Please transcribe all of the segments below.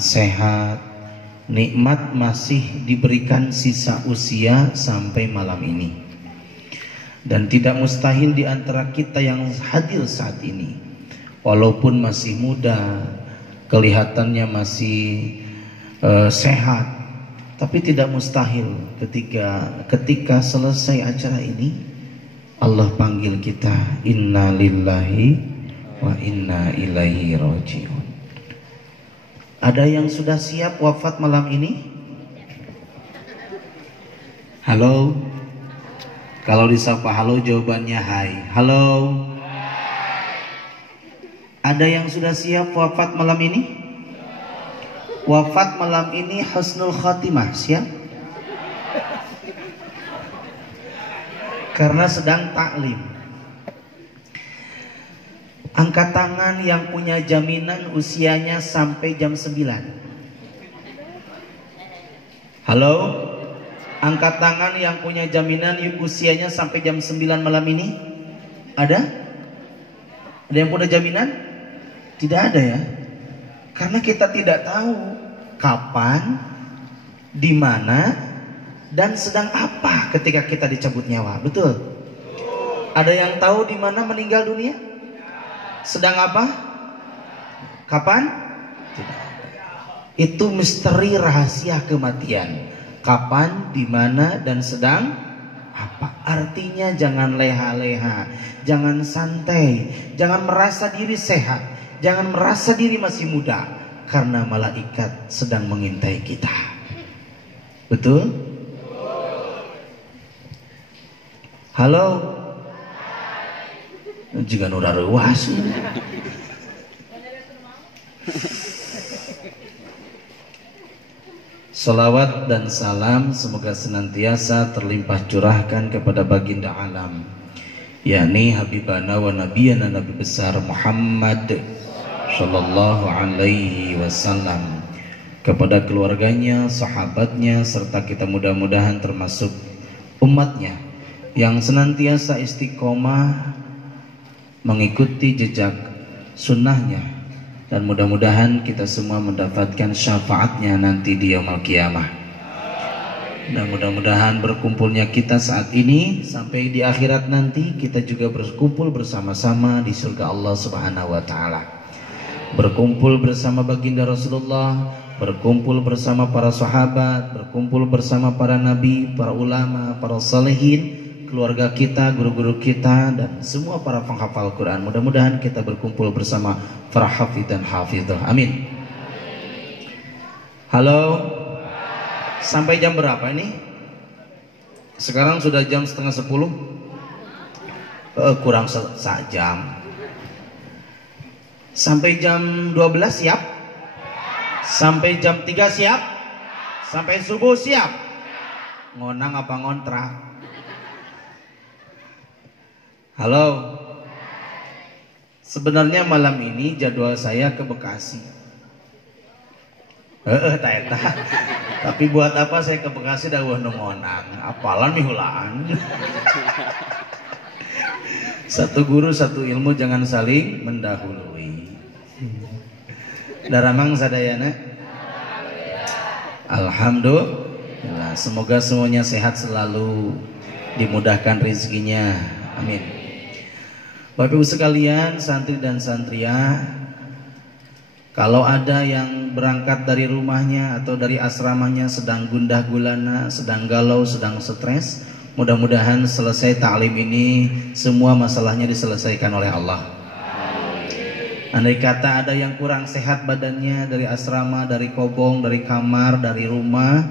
sehat, nikmat masih diberikan sisa usia sampai malam ini. Dan tidak mustahil di antara kita yang hadir saat ini, walaupun masih muda, kelihatannya masih sehat, tapi tidak mustahil ketika selesai acara ini Allah panggil kita, inna lillahi wa inna ilaihi rajiun. Ada yang sudah siap wafat malam ini? Halo? Kalau disapa halo, jawabannya hai. Halo? Ada yang sudah siap wafat malam ini? Wafat malam ini husnul khatimah, siap? Karena sedang taklim. Angkat tangan yang punya jaminan usianya sampai jam 9. Halo? Angkat tangan yang punya jaminan usianya sampai jam 9 malam ini. Ada? Ada yang punya jaminan? Tidak ada ya. Karena kita tidak tahu kapan, di mana, dan sedang apa ketika kita dicabut nyawa. Betul? Ada yang tahu di mana meninggal dunia? Sedang apa? Kapan? Tidak. Itu misteri rahasia kematian. Kapan, di mana, dan sedang apa? Artinya jangan leha-leha, jangan santai, jangan merasa diri sehat, jangan merasa diri masih muda, karena malaikat sedang mengintai kita. Betul? Halo? Jika udah ruas. Salawat dan salam semoga senantiasa terlimpah curahkan kepada baginda alam, yakni Habibana wa Nabiyana Nabi besar Muhammad Sallallahu Alaihi Wasallam, kepada keluarganya, sahabatnya, serta kita mudah-mudahan termasuk umatnya yang senantiasa istiqomah mengikuti jejak sunnahnya, dan mudah-mudahan kita semua mendapatkan syafaatnya nanti di yaumul qiyamah. Dan mudah-mudahan berkumpulnya kita saat ini sampai di akhirat nanti kita juga berkumpul bersama-sama di surga Allah Subhanahu wa taala. Berkumpul bersama baginda Rasulullah, berkumpul bersama para sahabat, berkumpul bersama para nabi, para ulama, para salihin, keluarga kita, guru-guru kita, dan semua para penghafal Quran. Mudah-mudahan kita berkumpul bersama para hafidh dan hafidhah. Amin. Halo? Sampai jam berapa ini? Sekarang sudah jam setengah 10. Kurang sejam. Sampai jam 12 siap? Sampai jam 3 siap? Sampai subuh siap? Ngonang apa ngontrak? Halo. Sebenarnya malam ini jadwal saya ke Bekasi. Tapi buat apa saya ke Bekasi dawuh nongonan? Apalan mihulaan. Satu guru satu ilmu, jangan saling mendahului. Daramang sadayana. Alhamdulillah. Semoga semuanya sehat selalu, dimudahkan rezekinya. Amin. Bapak Ibu sekalian, santri dan santria, kalau ada yang berangkat dari rumahnya atau dari asramanya sedang gundah gulana, sedang galau, sedang stres, mudah-mudahan selesai ta'lim ini semua masalahnya diselesaikan oleh Allah. Andai kata ada yang kurang sehat badannya dari asrama, dari kobong, dari kamar, dari rumah,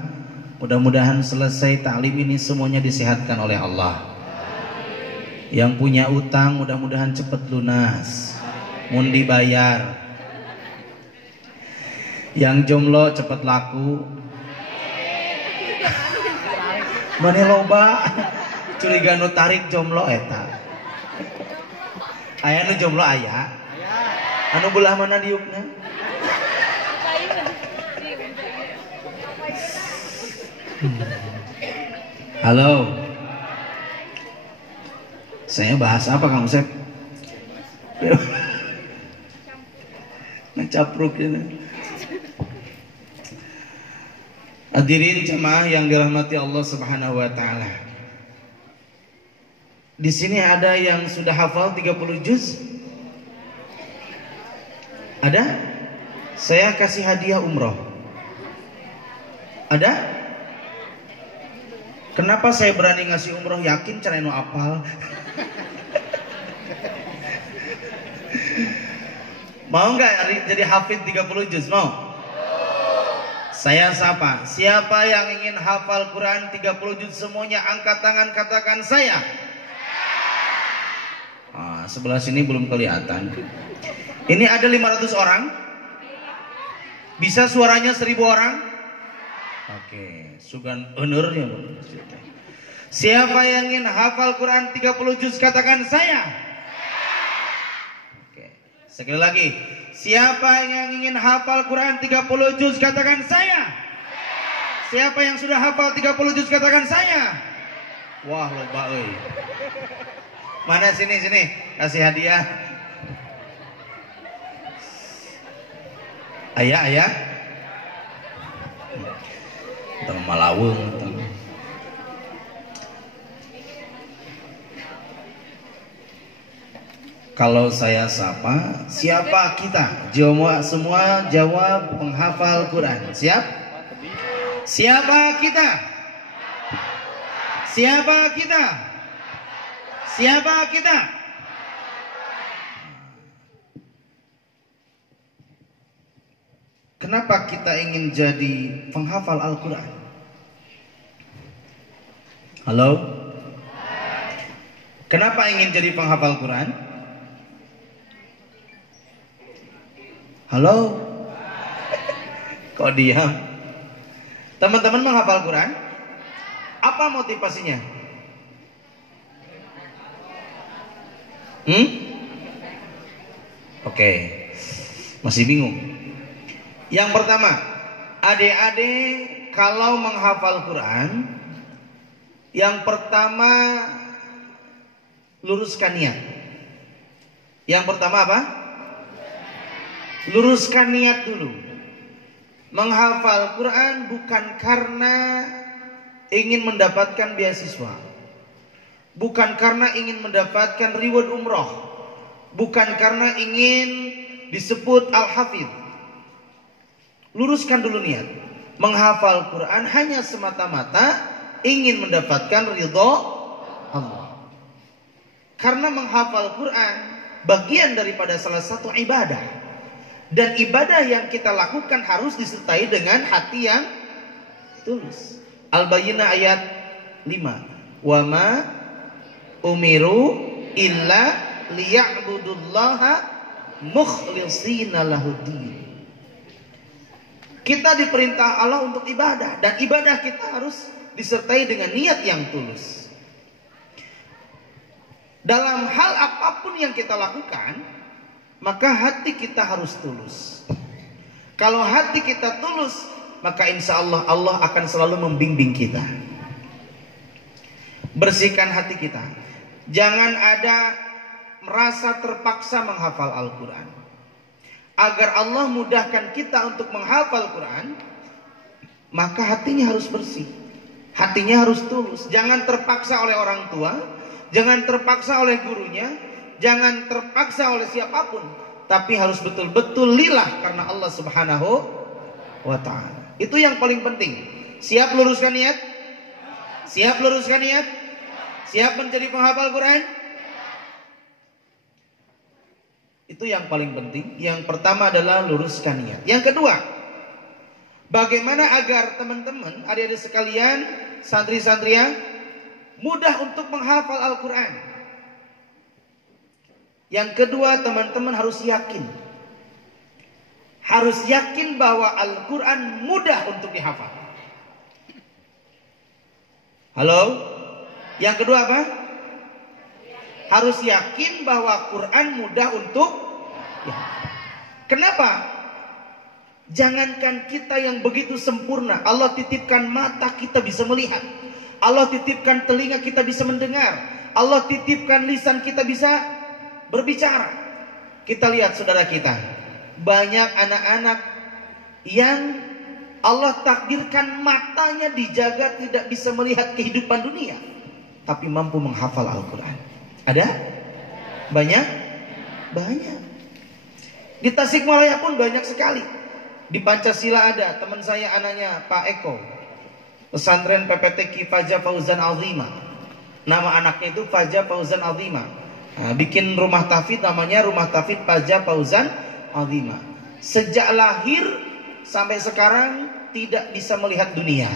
mudah-mudahan selesai ta'lim ini semuanya disehatkan oleh Allah. Yang punya utang mudah-mudahan cepat lunas, mun dibayar. Yang jomblo cepat laku. Mane loba curiga nu tarik jomblo eta. Aya nu jomblo aya. Anu belah mana diukna? Halo. Saya bahas apa Kang Usep? Ngecapruk ini. Hadirin jemaah yang dirahmati Allah Subhanahu wa taala. Di sini ada yang sudah hafal 30 juz? Ada? Saya kasih hadiah umroh. Ada? Kenapa saya berani ngasih umroh? Yakin caranya apal? Mau nggak jadi hafid 30 juz? Mau? Saya sapa. Siapa yang ingin hafal Quran 30 juz semuanya angkat tangan, katakan saya. Sebelah sini belum kelihatan. Ini ada 500 orang. Bisa suaranya 1000 orang? Oke, sugan honornya. Siapa yang ingin hafal Quran 30 juz katakan saya. Oke. Sekali lagi. Siapa yang ingin hafal Quran 30 juz katakan saya. Siapa yang sudah hafal 30 juz katakan saya. Wah, loba euy. Mana sini kasih hadiah. Ayah. Teng Malaweung teng. Kalau saya sapa, siapa kita? Semua jawab penghafal Quran. Siap? Siapa kita? Siapa kita? Siapa kita? Kenapa kita ingin jadi penghafal Al-Quran? Halo? Kenapa ingin jadi penghafal Quran? Halo? Kok diam? Teman-teman menghafal Quran? Apa motivasinya? Oke. Masih bingung? Yang pertama, adik-adik kalau menghafal Quran, yang pertama luruskan niat. Yang pertama apa? Luruskan niat dulu. Menghafal Quran bukan karena ingin mendapatkan beasiswa, bukan karena ingin mendapatkan reward umroh, bukan karena ingin disebut al-hafidh. Luruskan dulu niat. Menghafal Quran hanya semata-mata ingin mendapatkan ridho Allah. Karena menghafal Quran bagian daripada salah satu ibadah. Dan ibadah yang kita lakukan harus disertai dengan hati yang tulus. Al-Bayyinah ayat 5. Wa ma umiru illa liya'budullaha mukhlishina lahuddin. Kita diperintah Allah untuk ibadah, dan ibadah kita harus disertai dengan niat yang tulus. Dalam hal apapun yang kita lakukan, maka hati kita harus tulus. Kalau hati kita tulus, maka insya Allah Allah akan selalu membimbing kita. Bersihkan hati kita. Jangan ada merasa terpaksa menghafal Al-Quran. Agar Allah mudahkan kita untuk menghafal Quran, maka hatinya harus bersih. Hatinya harus tulus. Jangan terpaksa oleh orang tua, jangan terpaksa oleh gurunya, jangan terpaksa oleh siapapun, tapi harus betul-betul lillah karena Allah Subhanahu wa ta'ala. Itu yang paling penting. Siap luruskan niat? Siap luruskan niat? Siap menjadi penghafal Quran? Itu yang paling penting. Yang pertama adalah luruskan niat. Yang kedua, bagaimana agar teman-teman, adik-adik sekalian, santri-santriya mudah untuk menghafal Al-Quran. Yang kedua, teman-teman harus yakin. Harus yakin bahwa Al-Quran mudah untuk dihafal. Halo? Yang kedua apa? Harus yakin bahwa Quran mudah untuk dihafal. Kenapa? Jangankan kita yang begitu sempurna, Allah titipkan mata kita bisa melihat, Allah titipkan telinga kita bisa mendengar, Allah titipkan lisan kita bisa berbicara. Kita lihat saudara kita, banyak anak-anak yang Allah takdirkan matanya dijaga tidak bisa melihat kehidupan dunia, tapi mampu menghafal Al-Quran. Ada? Banyak? Banyak. Di Tasikmalaya pun banyak sekali. Di Pancasila ada, teman saya anaknya Pak Eko, pesantren PPTQ Faja Fauzan Azima. Nama anaknya itu Faja Fauzan Azima. Nah, bikin rumah tahfidz namanya Rumah Tahfidz Faja Fauzan Azima. Sejak lahir sampai sekarang tidak bisa melihat dunia,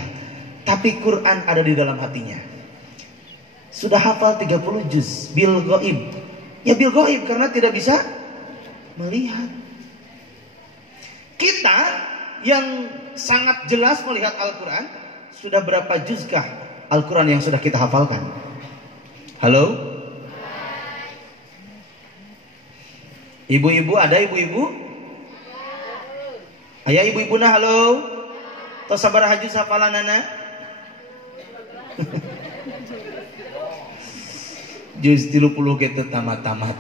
tapi Quran ada di dalam hatinya. Sudah hafal 30 juz bil ghaib. Ya bil ghaib karena tidak bisa melihat. Kita yang sangat jelas melihat Al-Quran, sudah berapa juzkah Al-Quran yang sudah kita hafalkan? Halo? Ibu-ibu ada ibu-ibu? Ayah ibu-ibu nah halo? Atau sabar haju hafalanana? Juz 30 gitu tamat-tamat.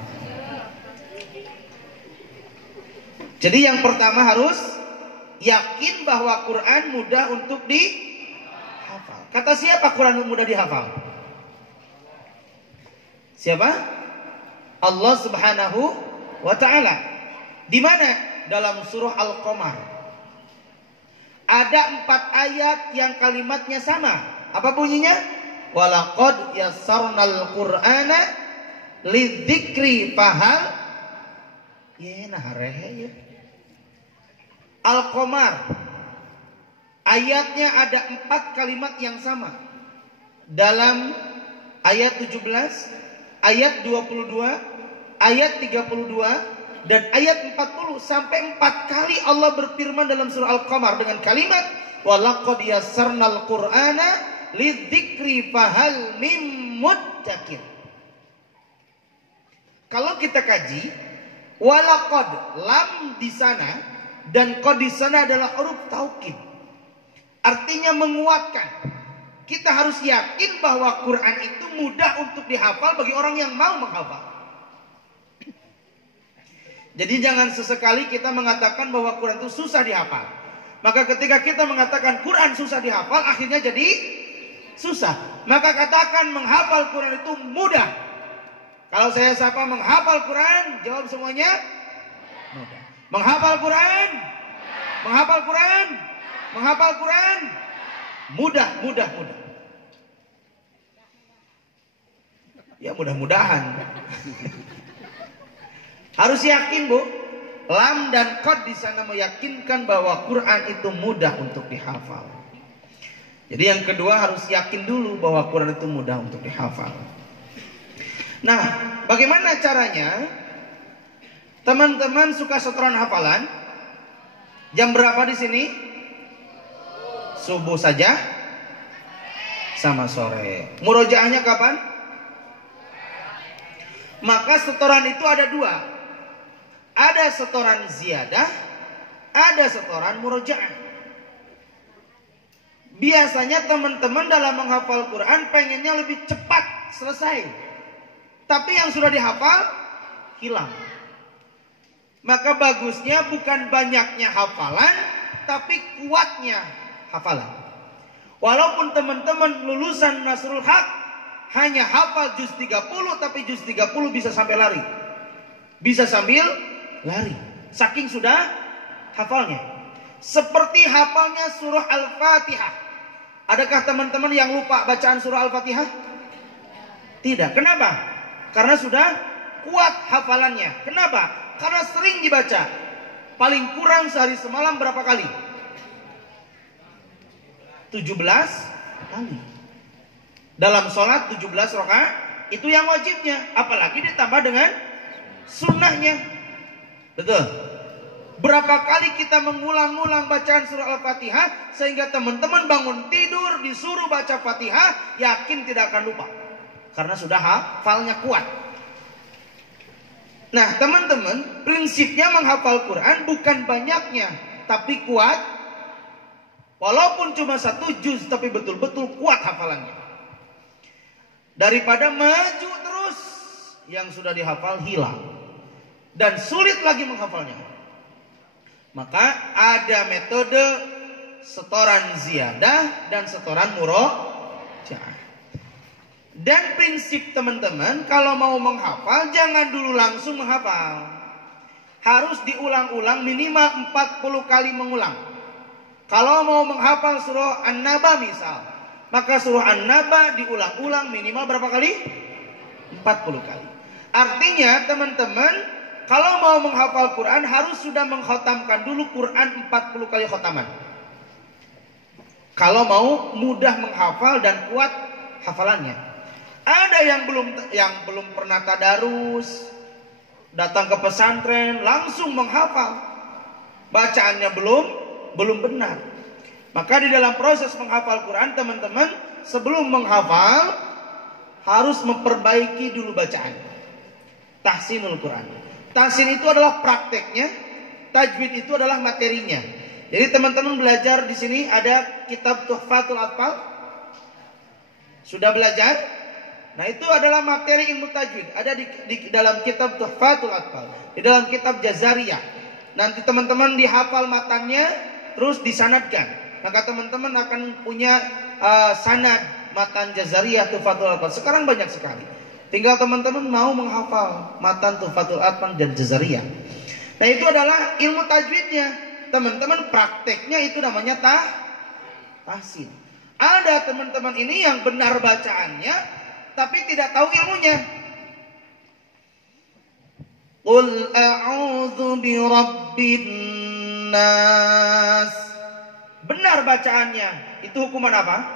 Jadi yang pertama harus yakin bahwa Quran mudah untuk dihafal. Kata siapa Quran mudah dihafal? Siapa? Allah Subhanahu wa ta'ala. Di mana? Dalam surah Al-Qamar. Ada 4 ayat yang kalimatnya sama. Apa bunyinya? Walaqad yassarnal Qur'ana lidzikri fahal ya. Al-Qamar. Ayatnya ada 4 kalimat yang sama. Dalam ayat 17, ayat 22, ayat 32 dan ayat 40, sampai 4 kali Allah berfirman dalam surah Al-Qamar dengan kalimat walaqad yassarnal Qur'ana lidzikri fahal mim muddakir. Kalau kita kaji, walaqad, lam di sana dan qad di sana adalah huruf taukid. Artinya menguatkan. Kita harus yakin bahwa Quran itu mudah untuk dihafal bagi orang yang mau menghafal. Jadi jangan sesekali kita mengatakan bahwa Quran itu susah dihafal. Maka ketika kita mengatakan Quran susah dihafal, akhirnya jadi susah. Maka katakan menghafal Quran itu mudah. Kalau saya sapa menghafal Quran, jawab semuanya mudah. Menghafal Quran, menghafal Quran, menghafal Quran, mudah. Ya mudah-mudahan. Harus yakin bu, lam dan qad di sana meyakinkan bahwa Quran itu mudah untuk dihafal. Jadi yang kedua harus yakin dulu bahwa Quran itu mudah untuk dihafal. Nah, bagaimana caranya? Teman-teman suka setoran hafalan? Jam berapa di sini? Subuh saja? Sama sore. Murojaahnya kapan? Maka setoran itu ada 2. Ada setoran ziyadah, ada setoran murojaah. Biasanya teman-teman dalam menghafal Quran pengennya lebih cepat selesai, tapi yang sudah dihafal hilang. Maka bagusnya bukan banyaknya hafalan, tapi kuatnya hafalan. Walaupun teman-teman lulusan Nasrul Haq hanya hafal juz 30, tapi juz 30 bisa sampai lari. Bisa sambil lari, saking sudah hafalnya. Seperti hafalnya surah Al-Fatihah. Adakah teman-teman yang lupa bacaan surah Al-Fatihah? Tidak. Kenapa? Karena sudah kuat hafalannya. Kenapa? Karena sering dibaca. Paling kurang sehari semalam berapa kali? 17 kali. Dalam sholat 17 rakaat itu yang wajibnya. Apalagi ditambah dengan sunnahnya. Betul. Berapa kali kita mengulang-ulang bacaan surah Al-Fatihah sehingga teman-teman bangun tidur disuruh baca Fatihah, yakin tidak akan lupa karena sudah hafalnya kuat. Nah, teman-teman, prinsipnya menghafal Quran bukan banyaknya, tapi kuat. Walaupun cuma 1 juz, tapi betul-betul kuat hafalannya. Daripada maju terus, yang sudah dihafal hilang dan sulit lagi menghafalnya. Maka ada metode setoran ziyadah dan setoran murojaah. Dan prinsip teman-teman, kalau mau menghafal jangan dulu langsung menghafal. Harus diulang-ulang minimal 40 kali mengulang. Kalau mau menghafal surah An-Naba misal, maka surah An-Naba diulang-ulang minimal berapa kali? 40 kali. Artinya teman-teman, kalau mau menghafal Quran harus sudah mengkhatamkan dulu Quran 40 kali khataman. Kalau mau mudah menghafal dan kuat hafalannya. Ada yang belum pernah tadarus, datang ke pesantren langsung menghafal, bacaannya belum benar. Maka di dalam proses menghafal Quran teman-teman, sebelum menghafal harus memperbaiki dulu bacaan. Tahsinul Quran. Tahsin itu adalah prakteknya, tajwid itu adalah materinya. Jadi teman-teman belajar di sini ada kitab Tuhfatul Atfal. Sudah belajar? Nah, itu adalah materi ilmu tajwid. Ada di dalam kitab Tuhfatul Atfal, di dalam kitab Jazariyah. Nanti teman-teman dihafal matanya, terus disanadkan. Maka teman-teman akan punya sanad matan Jazariyah Tuhfatul Atfal. Sekarang banyak sekali. Tinggal teman-teman mau menghafal matan Tuhfatul Atfal dan Jazariyah. Nah, itu adalah ilmu tajwidnya. Teman-teman prakteknya itu namanya tahsin. Ada teman-teman ini yang benar bacaannya tapi tidak tahu ilmunya. Qul a'udzu birabbin nas. Benar bacaannya. Itu hukuman apa?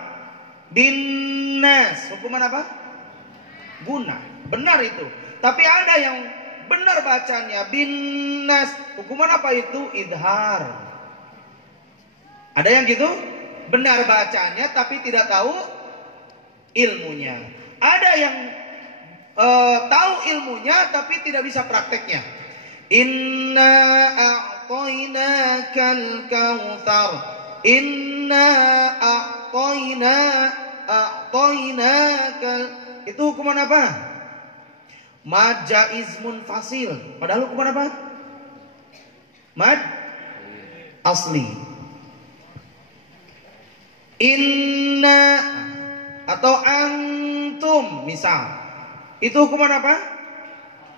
Binnas. Hukuman apa? Guna. Benar itu. Tapi ada yang benar bacaannya binnas. Hukuman apa itu? Idhar. Ada yang gitu? Benar bacaannya tapi tidak tahu ilmunya. Ada yang tahu ilmunya tapi tidak bisa prakteknya. Inna a'tainakal kautsar. Inna a'tainakal. Itu hukuman apa? Mad jaiz munfasil. Padahal hukuman apa? Mad asli. Inna atau antum misal, itu hukuman apa?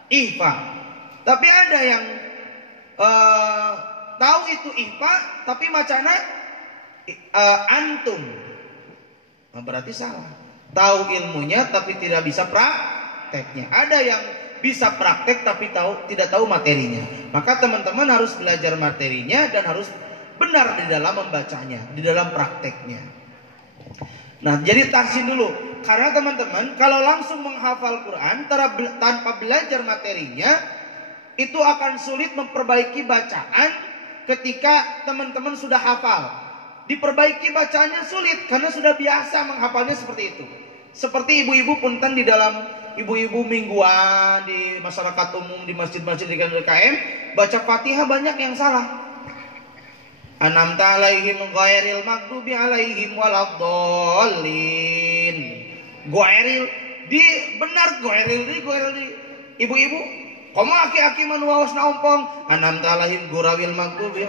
Ihfa. Tapi ada yang tahu itu ihfa tapi macana antum. Nah, berarti salah. Tahu ilmunya tapi tidak bisa prakteknya. Ada yang bisa praktek tapi tidak tahu materinya. Maka teman-teman harus belajar materinya dan harus benar di dalam membacanya, di dalam prakteknya. Nah, jadi tahsin dulu. Karena teman-teman kalau langsung menghafal Quran tanpa belajar materinya, itu akan sulit memperbaiki bacaan ketika teman-teman sudah hafal. Diperbaiki bacaannya sulit karena sudah biasa menghafalnya seperti itu. Seperti ibu-ibu punten di dalam ibu-ibu mingguan di masyarakat umum, di masjid-masjid di KM, baca Fatihah banyak yang salah. An'amta 'alaihim ghairil maghdubi 'alaihim waladdallin. Ghairil di benar ghairil di ibu-ibu. Komo aki-aki manuawas na ompong. An'amta 'alaihim gurawil maghdubi.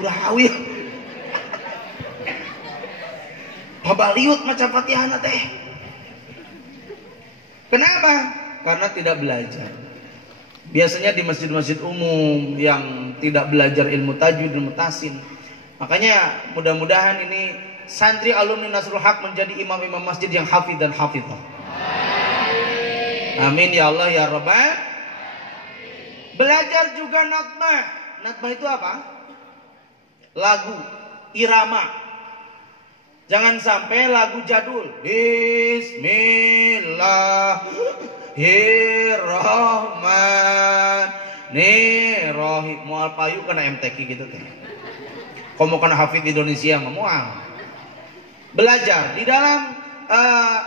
Gurawi. Pabaliut macam Fatihah teh. Kenapa? Karena tidak belajar. Biasanya di masjid-masjid umum yang tidak belajar ilmu tajwid, ilmu tahsin. Makanya mudah-mudahan ini santri alumni Nasrul Haq menjadi imam-imam masjid yang hafidh dan hafidhah. Amin ya Allah ya Rabbal. Belajar juga natmah. Natmah itu apa? Lagu, irama. Jangan sampai lagu jadul. Bismillahirrahmanirrahim. Mual payu kena MTQ gitu teh. Kamu kena hafid Indonesia mual. Belajar di dalam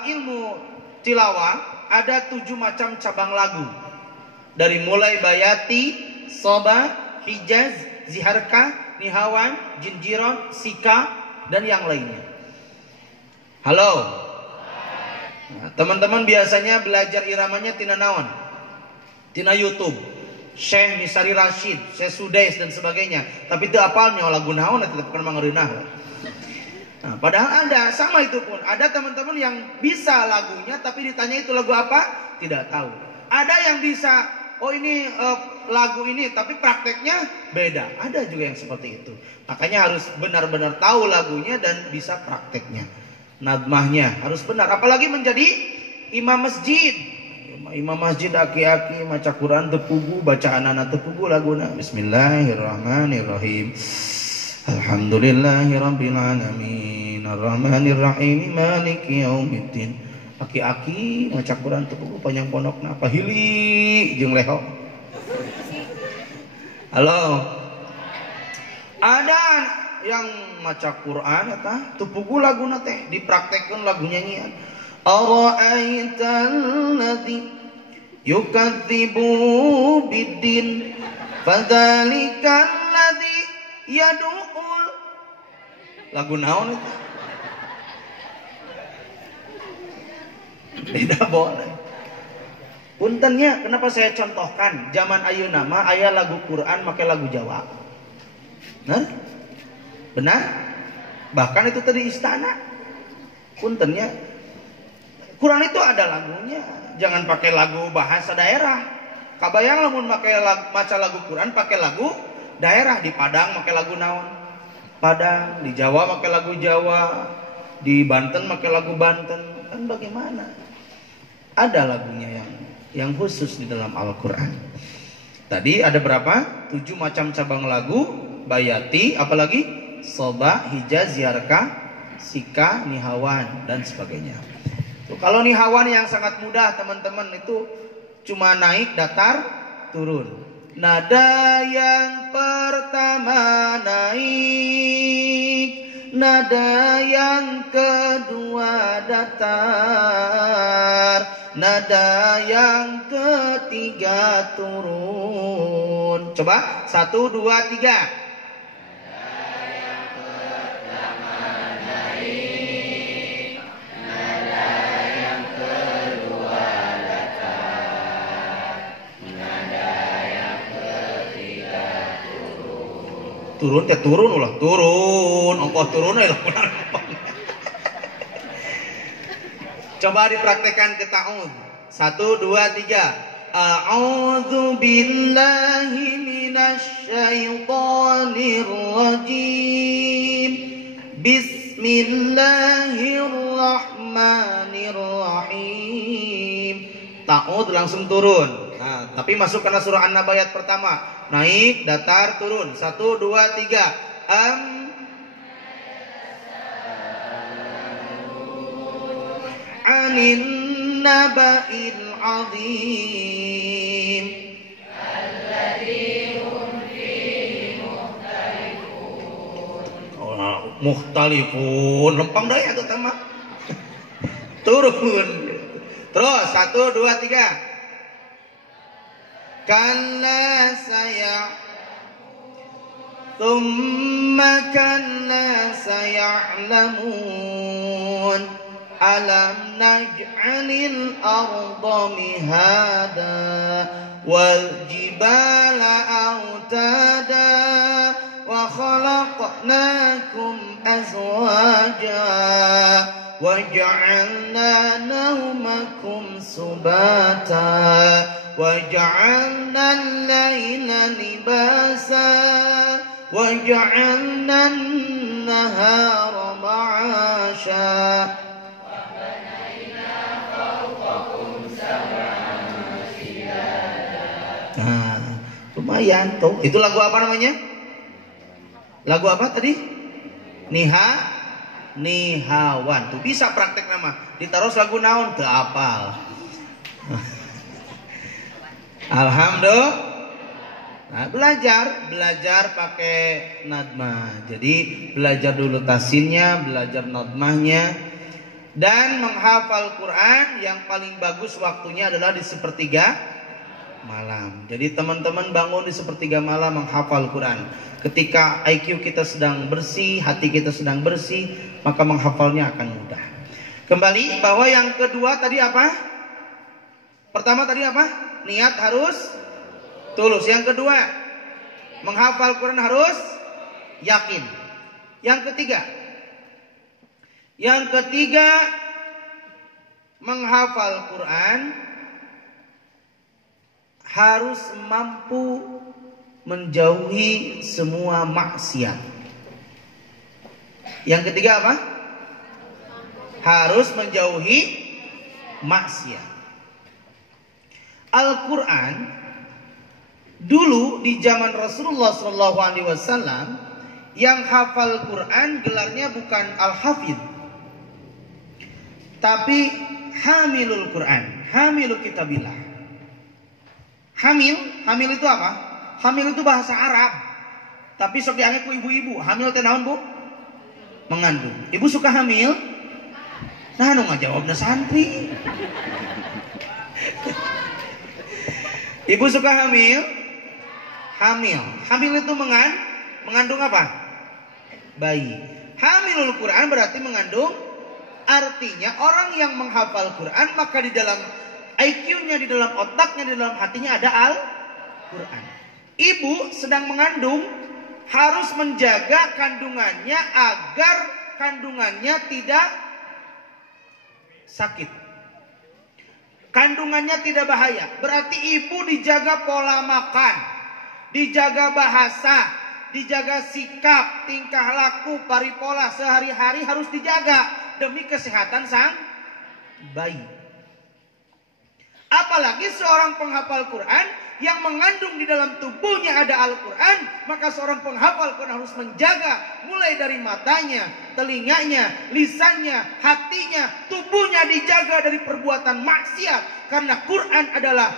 ilmu tilawah ada 7 macam cabang lagu. Dari mulai bayati, soba, hijaz, ziharka, nihawan, jinjiron, sika, dan yang lainnya. Halo. Nah, teman-teman biasanya belajar iramanya tina naon? Tina YouTube. Syekh Misari Rashid, Syekh Sudais dan sebagainya. Tapi itu apalnya lagu naon tetap kan mangeunah. Nah, padahal ada sama itu pun. Ada teman-teman yang bisa lagunya tapi ditanya itu lagu apa? Tidak tahu. Ada yang bisa, oh ini lagu ini tapi prakteknya beda. Ada juga yang seperti itu. Makanya harus benar-benar tahu lagunya dan bisa prakteknya. Nadmahnya harus benar. Apalagi menjadi imam masjid. Imam masjid aki-aki maca Quran tepugu, baca anak-anak tepugu laguna. Bismillahirrahmanirrahim. Alhamdulillahirabbil alamin. Arrahmanirrahim. Maliki yaumiddin. Aki-aki maca Quran tepugu panjang pondokna apa hili jeung leho. Halo. Ada yang maca Quran eta tepugu laguna teh dipraktekkeun lagu nyanyian. Ara'aital ladzi yukadzibu biddin fadzalikal ladzi yad'ul. Lagu naon itu? Beda boleh. Puntennya kenapa saya contohkan zaman ayeuna mah aya lagu Quran make lagu Jawa. Nah? Benar? Bahkan itu tadi istana. Puntennya Quran itu ada lagunya. Jangan pakai lagu bahasa daerah. Kabayang lamun maca lagu Quran pakai lagu daerah. Di Padang pakai lagu naon? Padang. Di Jawa pakai lagu Jawa. Di Banten pakai lagu Banten. Kan bagaimana? Ada lagunya yang khusus di dalam Al-Quran. Tadi ada berapa? 7 macam cabang lagu. Bayati, apalagi? Soba, Hijaz, Yarka, Sika, Nihawan, dan sebagainya. Kalau nihawan yang sangat mudah teman-teman itu cuma naik, datar, turun. Nada yang pertama naik, nada yang kedua datar, nada yang ketiga turun. Coba 1, 2, 3. Turun teh turun ulah turun ongkos turun lah. Coba dipraktekkan ke ta'awudz. 1, 2, 3. A'udzu billahi minasy syaithanir rajim. Bismillahirrahmanirrahim. Ta'awudz langsung turun. Nah, tapi masuk karena surah An-Naba ayat pertama. Naik, datar, turun. 1, 2, 3. Anin naba'il azim. Alladzi hum fihi mukhtalifun. Mukhtalifun. Lempang daya tuh tema. Turun. Terus 1, 2, 3. Kalla thumma kalla saya'lamun. Alam naj'alil arda mihada wal jibala autada wa khalaqnakum azwaja wa ja'alna nawmakum subata وَجَعَلْنَا اللَّيْلَ لِبَاسًا وَجَعَلْنَا النَّهَارَ مَعَاشًا وَبَنَيْنَا فَوْقَكُمْ سَبْعًا شِدَادًا. Nah, lumayan tuh. Itu lagu apa namanya? Lagu apa tadi? Nihawan. Tuh bisa praktek nama. Ditaruh lagu naon teu apal. Alhamdulillah. Nah, belajar pakai nadmah. Jadi belajar dulu tasinnya, belajar nadmahnya, dan menghafal Quran yang paling bagus waktunya adalah di sepertiga malam. Jadi teman-teman bangun di sepertiga malam menghafal Quran. Ketika IQ kita sedang bersih, hati kita sedang bersih, maka menghafalnya akan mudah. Kembali bahwa yang kedua tadi apa? Pertama tadi apa? Niat harus tulus. Yang kedua, menghafal Quran harus yakin. Yang ketiga, menghafal Quran harus mampu menjauhi semua maksiat. Yang ketiga apa? Harus menjauhi maksiat. Al-Quran dulu di zaman Rasulullah SAW, yang hafal Quran gelarnya bukan al-hafidh, tapi hamilul Quran, hamilul kitabillah. Hamil itu apa? Hamil itu bahasa Arab. Tapi sok dianggap ku ibu-ibu. Hamil teh naon, Bu? Mengandung. Ibu suka hamil? Nah, nu ngajawabna santri. Ibu suka hamil? Hamil itu mengandung apa? Bayi. Hamilul Quran berarti mengandung. Artinya orang yang menghafal Quran, maka di dalam IQ-nya, di dalam otaknya, di dalam hatinya ada Al-Quran. Ibu sedang mengandung, harus menjaga kandungannya agar kandungannya tidak sakit, kandungannya tidak bahaya. Berarti ibu dijaga pola makan, dijaga bahasa, dijaga sikap, tingkah laku, paripola sehari-hari harus dijaga demi kesehatan sang bayi. Apalagi seorang penghafal Quran yang mengandung di dalam tubuhnya ada Al-Quran, maka seorang penghafal Quran harus menjaga mulai dari matanya, telinganya, lisannya, hatinya, tubuhnya dijaga dari perbuatan maksiat. Karena Quran adalah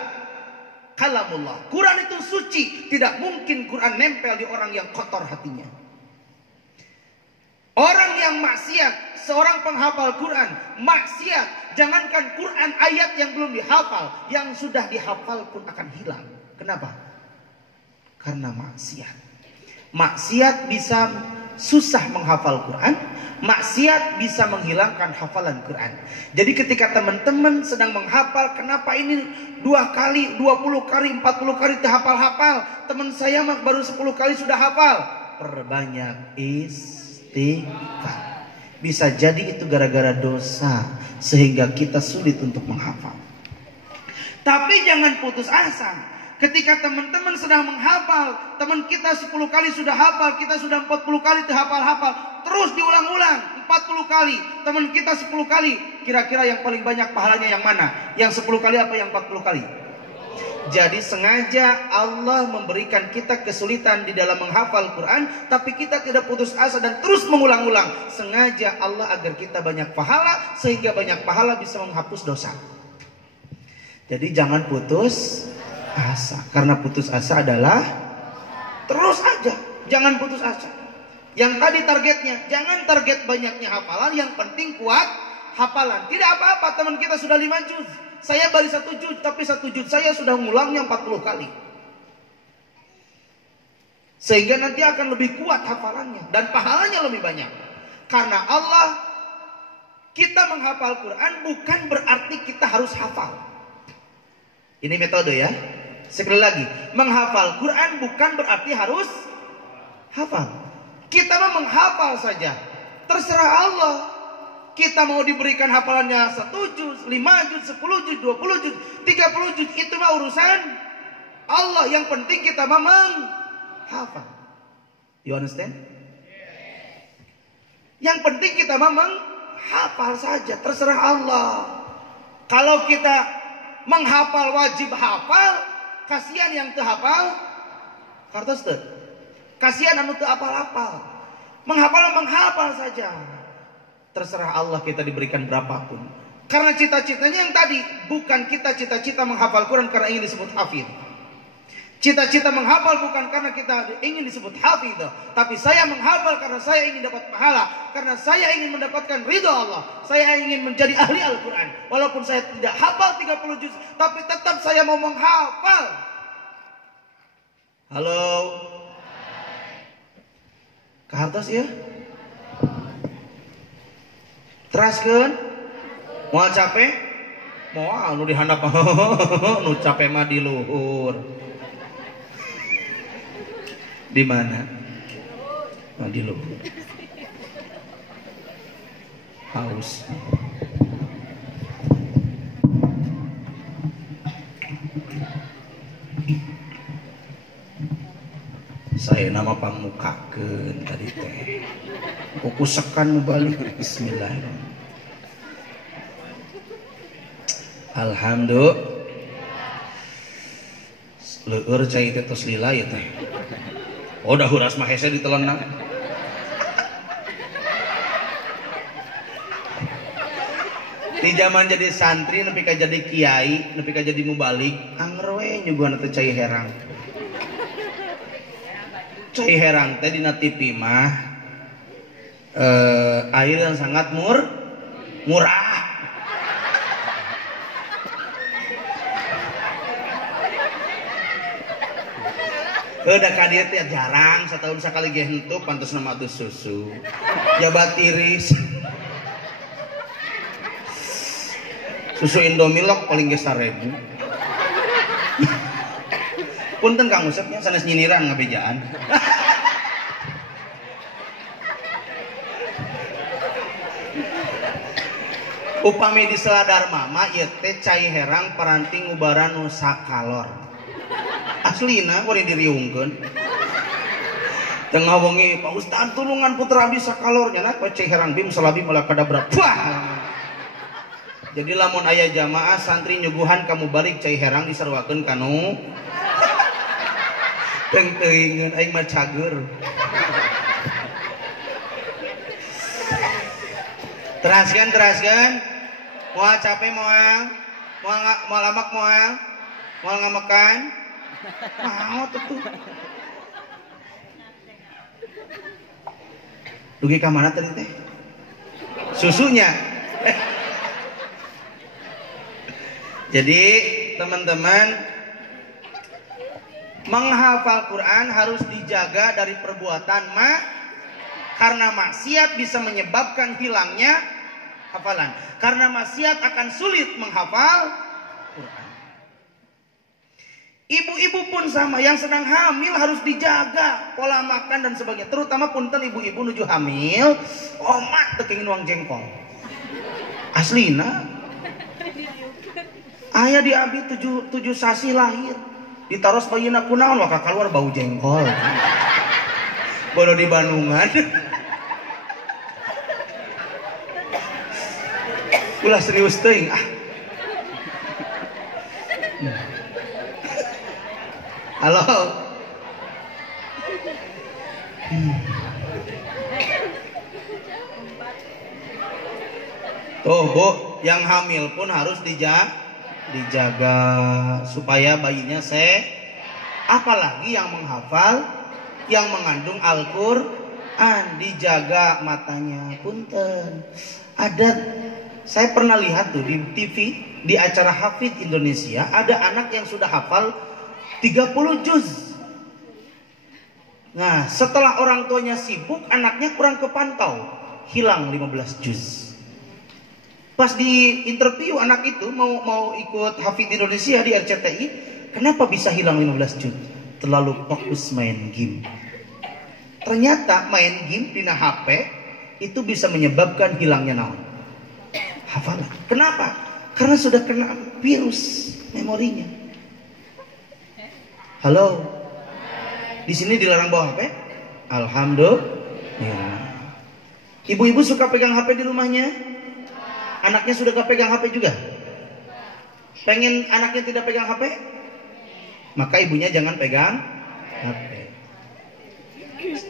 kalamullah. Quran itu suci, tidak mungkin Quran nempel di orang yang kotor hatinya. Orang yang maksiat, seorang penghafal Quran maksiat, jangankan Quran ayat yang belum dihafal, yang sudah dihafal pun akan hilang. Kenapa? Karena maksiat. Maksiat bisa susah menghafal Quran, maksiat bisa menghilangkan hafalan Quran. Jadi ketika teman-teman sedang menghafal, kenapa ini 2 kali, 20 kali, 40 kali terhafal-hafal? Teman saya mah baru 10 kali sudah hafal. Perbanyak istighfar. Bisa jadi itu gara-gara dosa sehingga kita sulit untuk menghafal. Tapi jangan putus asa. Ketika teman-teman sedang menghafal, teman kita 10 kali sudah hafal, kita sudah 40 kali terhafal-hafal, terus diulang-ulang 40 kali, teman kita 10 kali. Kira-kira yang paling banyak pahalanya yang mana? Yang 10 kali apa yang 40 kali? Jadi sengaja Allah memberikan kita kesulitan di dalam menghafal Quran, tapi kita tidak putus asa dan terus mengulang-ulang. Sengaja Allah agar kita banyak pahala, sehingga banyak pahala bisa menghapus dosa. Jadi jangan putus asa, karena putus asa adalah terus aja. Jangan putus asa. Yang tadi targetnya, jangan target banyaknya hafalan, yang penting kuat hafalan. Tidak apa-apa teman kita sudah 5 juz, saya baru 1 juz, tapi 1 juz saya sudah ngulangnya 40 kali. Sehingga nanti akan lebih kuat hafalannya dan pahalanya lebih banyak. Karena Allah, kita menghafal Quran bukan berarti kita harus hafal. Ini metode ya. Sekali lagi, menghafal Quran bukan berarti harus hafal. Kita mah menghafal saja, terserah Allah. Kita mau diberikan hafalannya 1 juz, 5 juz, 10 juz, 20 juz, 30 juz, itu mah urusan Allah. Yang penting kita mah menghafal. You understand? Yang penting kita mah menghafal saja, terserah Allah. Kalau kita menghafal wajib hafal, kasihan yang teu hafal, kartos teu. Kasihan anu teu apal-apal. Menghafal saja. Terserah Allah kita diberikan berapapun. Karena cita-citanya yang tadi, bukan kita cita-cita menghafal Quran karena ingin disebut hafidh. Cita-cita menghafal bukan karena kita ingin disebut hafidh, tapi saya menghafal karena saya ingin dapat pahala, karena saya ingin mendapatkan ridha Allah. Saya ingin menjadi ahli Al-Quran. Walaupun saya tidak hafal 30 juz, tapi tetap saya mau menghafal. Halo. Kahartos ya? Teraskeun? Moal capek? Moal nu dihandap nu capek mah di luhur. Di mana? Oh, di luhur. Haus. Saya nama pangmukakeun tadi teh. Kukusekan nu balik. Bismillahirrahmanirrahim. Alhamdulillah. Leueur cai teh tos lila ya teh. Oh dah huras mah hese ditelenang. Di zaman jadi santri nepi ka jadi kiai, nepi ka jadi mubalik, anger we nyuguhan teh cai herang. Cai herang teh dina TV mah air yang sangat murah. Udah kadir teh jarang, setahun sekali ge henteu pantes nama atuh susu. Jabat tiris. Susu Indomie lok paling ge 1000. Punten Kang Usepnya sanes nyiniran ngabejaan. Upami di seladar mama ieu teh cai herang paranting ngubaran nu sakalor. Aslina kuring diriungkeun. Tengah wengi Pak Ustad tulungan putra abdi sakalor nya cai herang bim salabi malah kadabrak. Jadi lamun aya jamaah santri nyuguhan kamu balik cai herang disaruakeun kanu teng teuingeun aing mah cager. Teraskeun moal capek moal lamak moal ngamekan mau tuh dugi ka mana tadi teh susunya. Jadi teman-teman, menghafal Quran harus dijaga dari perbuatan karena maksiat bisa menyebabkan hilangnya hafalan. Karena maksiat akan sulit menghafal Quran. Ibu-ibu pun sama, yang sedang hamil harus dijaga pola makan dan sebagainya. Terutama punten ibu-ibu nuju hamil, omat teu kenging uang jengkol. Aslina ayah di abi 7 sasi lahir ditaros bayina kunaon waka keluar bau jengkol. Bodo di Bandungan. Ulah serius teuing ah. Halo. Tuh Bu, yang hamil pun harus dijaga supaya bayinya apalagi yang menghafal, yang mengandung Al-Qur'an, dijaga matanya. Punten. Saya pernah lihat tuh di TV di acara Hafidz Indonesia, ada anak yang sudah hafal 30 juz. Nah, setelah orang tuanya sibuk, anaknya kurang kepantau, hilang 15 juz. Pas di interview anak itu mau ikut Hafidz Indonesia di RCTI, kenapa bisa hilang 15 juz? Terlalu fokus main game. Ternyata main game di HP itu bisa menyebabkan hilangnya naon? Hafalan. Kenapa? Karena sudah kena virus memorinya. Halo. Di sini dilarang bawa HP? Alhamdulillah. Ibu-ibu suka pegang HP di rumahnya? Anaknya sudah gak pegang HP juga? Pengen anaknya tidak pegang HP? Maka ibunya jangan pegang HP.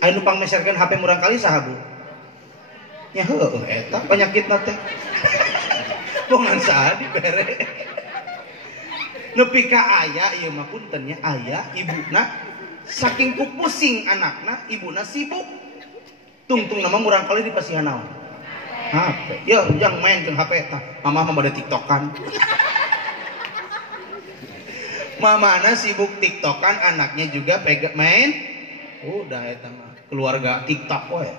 Ayo numpang meserkan HP murang kali sahabu. Ya eta penyakit nate. Bongan saha dibere. Nepi ka aya ieu mah punten nya aya ibuna saking pusing anakna, ibuna sibuk. Tungtung nama murang kali dipasihan naon? HP. Ya, jangan main jeung HP tah. Mamah mah bade TikTokan. Mamana sibuk TikTokan, anaknya juga pegang main. Udah eta mah keluarga TikTok we.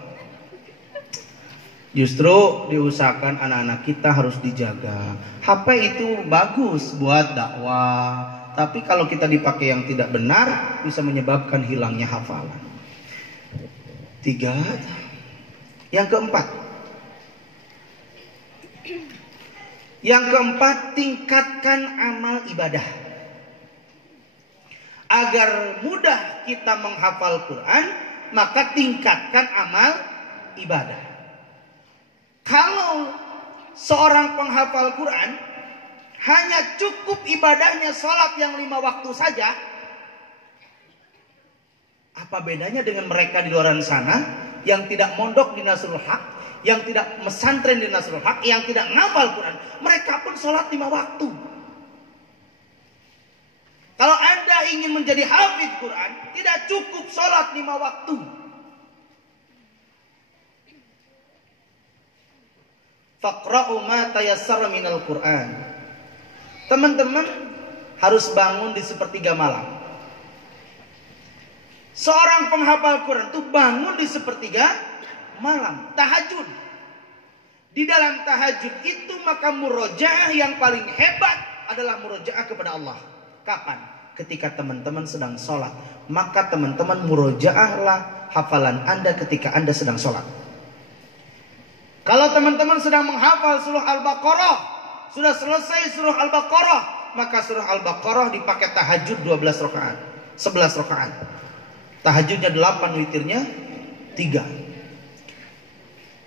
Justru diusahakan anak-anak kita harus dijaga. HP itu bagus buat dakwah, tapi kalau kita dipakai yang tidak benar bisa menyebabkan hilangnya hafalan. 3. Yang keempat. Yang keempat, tingkatkan amal ibadah. Agar mudah kita menghafal Quran, maka tingkatkan amal ibadah. Kalau seorang penghafal Quran hanya cukup ibadahnya sholat yang 5 waktu saja, apa bedanya dengan mereka di luar sana yang tidak mondok di Nasrul Haq, yang tidak mesantren di Nasrul Haq, yang tidak ngafal Quran? Mereka pun sholat 5 waktu. Kalau Anda ingin menjadi hafidz Quran, tidak cukup sholat 5 waktu. Faqra'u ma tayassara minal Quran. Teman-teman harus bangun di sepertiga malam. Seorang penghafal Quran itu bangun di sepertiga malam, tahajud. Di dalam tahajud itu maka murojaah yang paling hebat adalah murojaah kepada Allah. Kapan? Ketika teman-teman sedang sholat, maka teman-teman murojaahlah hafalan Anda ketika Anda sedang sholat. Kalau teman-teman sedang menghafal surah Al-Baqarah, sudah selesai surah Al-Baqarah, maka surah Al-Baqarah dipakai tahajud 12 rakaat, 11 rakaat. Tahajudnya 8, witirnya 3.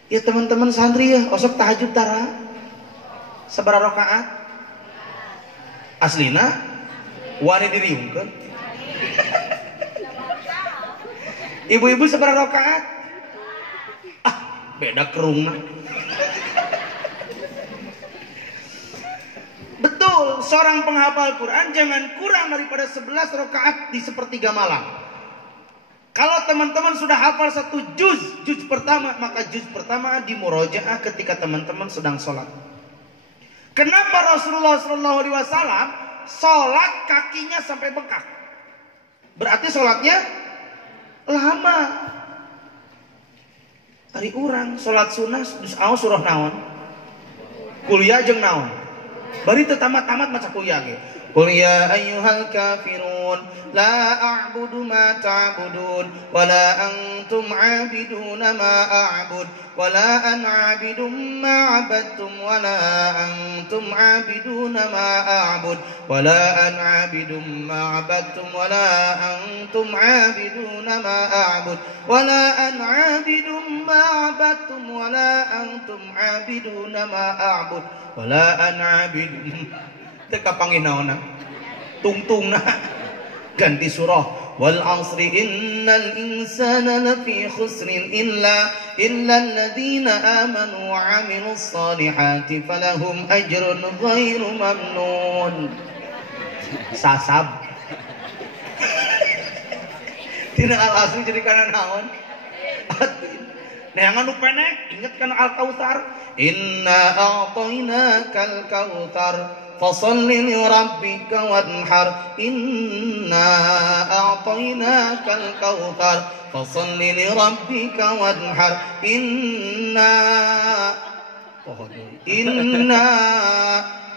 Ya teman-teman santri ya, osok tahajud tara sabaraha rakaat? Aslina wani diriungkeun. Ibu-ibu sabaraha rakaat? Ah, beda kerungna. Betul, seorang penghafal Quran jangan kurang daripada 11 rakaat di sepertiga malam. Kalau teman-teman sudah hafal 1 juz pertama, maka juz pertama dimurojaah ketika teman-teman sedang sholat. Kenapa Rasulullah SAW sholat kakinya sampai bengkak? Berarti sholatnya lama. Ari urang sholat sunnah surah naon? Kuliah jeung naon? Bari teu tamat-tamat maca kuliah ge. Qul ya ayyuhal kafirun la a'budu ma ta'budun wa la antum 'abiduna ma a'bud wa la ana 'abidum ma 'abadtum wa la antum 'abiduna ma a'bud wa la ana 'abidum ma 'abadtum wa la antum 'abiduna ma a'bud wa la ana 'abidum ma 'abadtum wa la antum 'abiduna ma a'bud wa la ana 'abidum. Teka panginaona tungtungna ganti surah wal 'asri innal insana lafi khusrin illa alladziina aamanu wa 'amilus shaalihati falahum ajrun ghairu mamnun. Sasab tina al-asri jadi kana naon? Neangan nu penek inget kana al-kautsar. Inna a'tainakal kautsar fasalli li rabbika wanhar. Inna a'tainakal kautsar fasalli li rabbika wanhar. Inna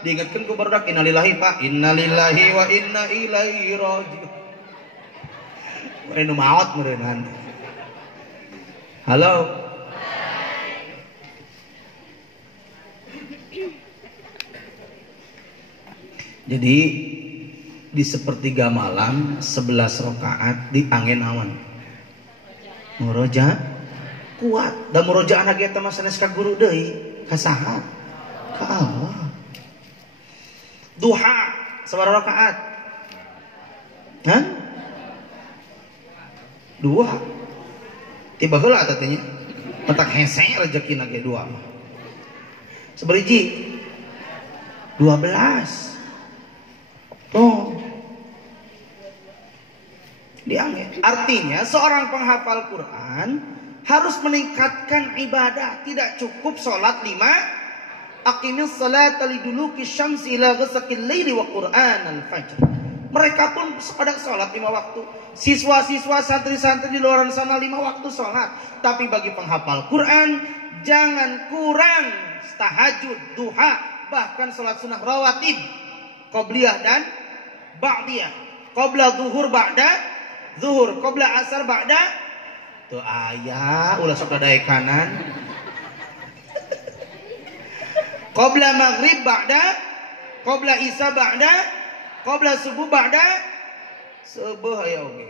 diingatkan ku barudak innalillahi Pak, innalillahi wa inna ilaihi raji'un. Anu maot meureunhan. Halo. Jadi di sepertiga malam 11 rakaat di angin awan. Muroja kuat. Da muroja anak eta mah sanes ka guru deui, ka saha? Ka Allah. Duha sabaraha rakaat? Hah? 2. Tiba heula eta teh nya. Mentak hese rezekina ge 2 mah. Sabariji? 12. Oh, diangin. Artinya seorang penghafal Quran harus meningkatkan ibadah. Tidak cukup sholat 5. Aqimis salata liduluki syamsi ila ghasaqil laili wa qur'anal fajr. Mereka pun pada sholat 5 waktu. Siswa-siswa santri-santri di luar sana 5 waktu sholat. Tapi bagi penghafal Quran jangan kurang tahajud, duha, bahkan sholat sunnah rawatib, qobliyah dan ba'diyah. Qobla zuhur ba'da zuhur, qobla asar ba'da Tuh ayah ulah sok dadae kanan. Qabla maghrib ba'da, qabla isya ba'da, qabla subuh ba'da, subuh aya oge.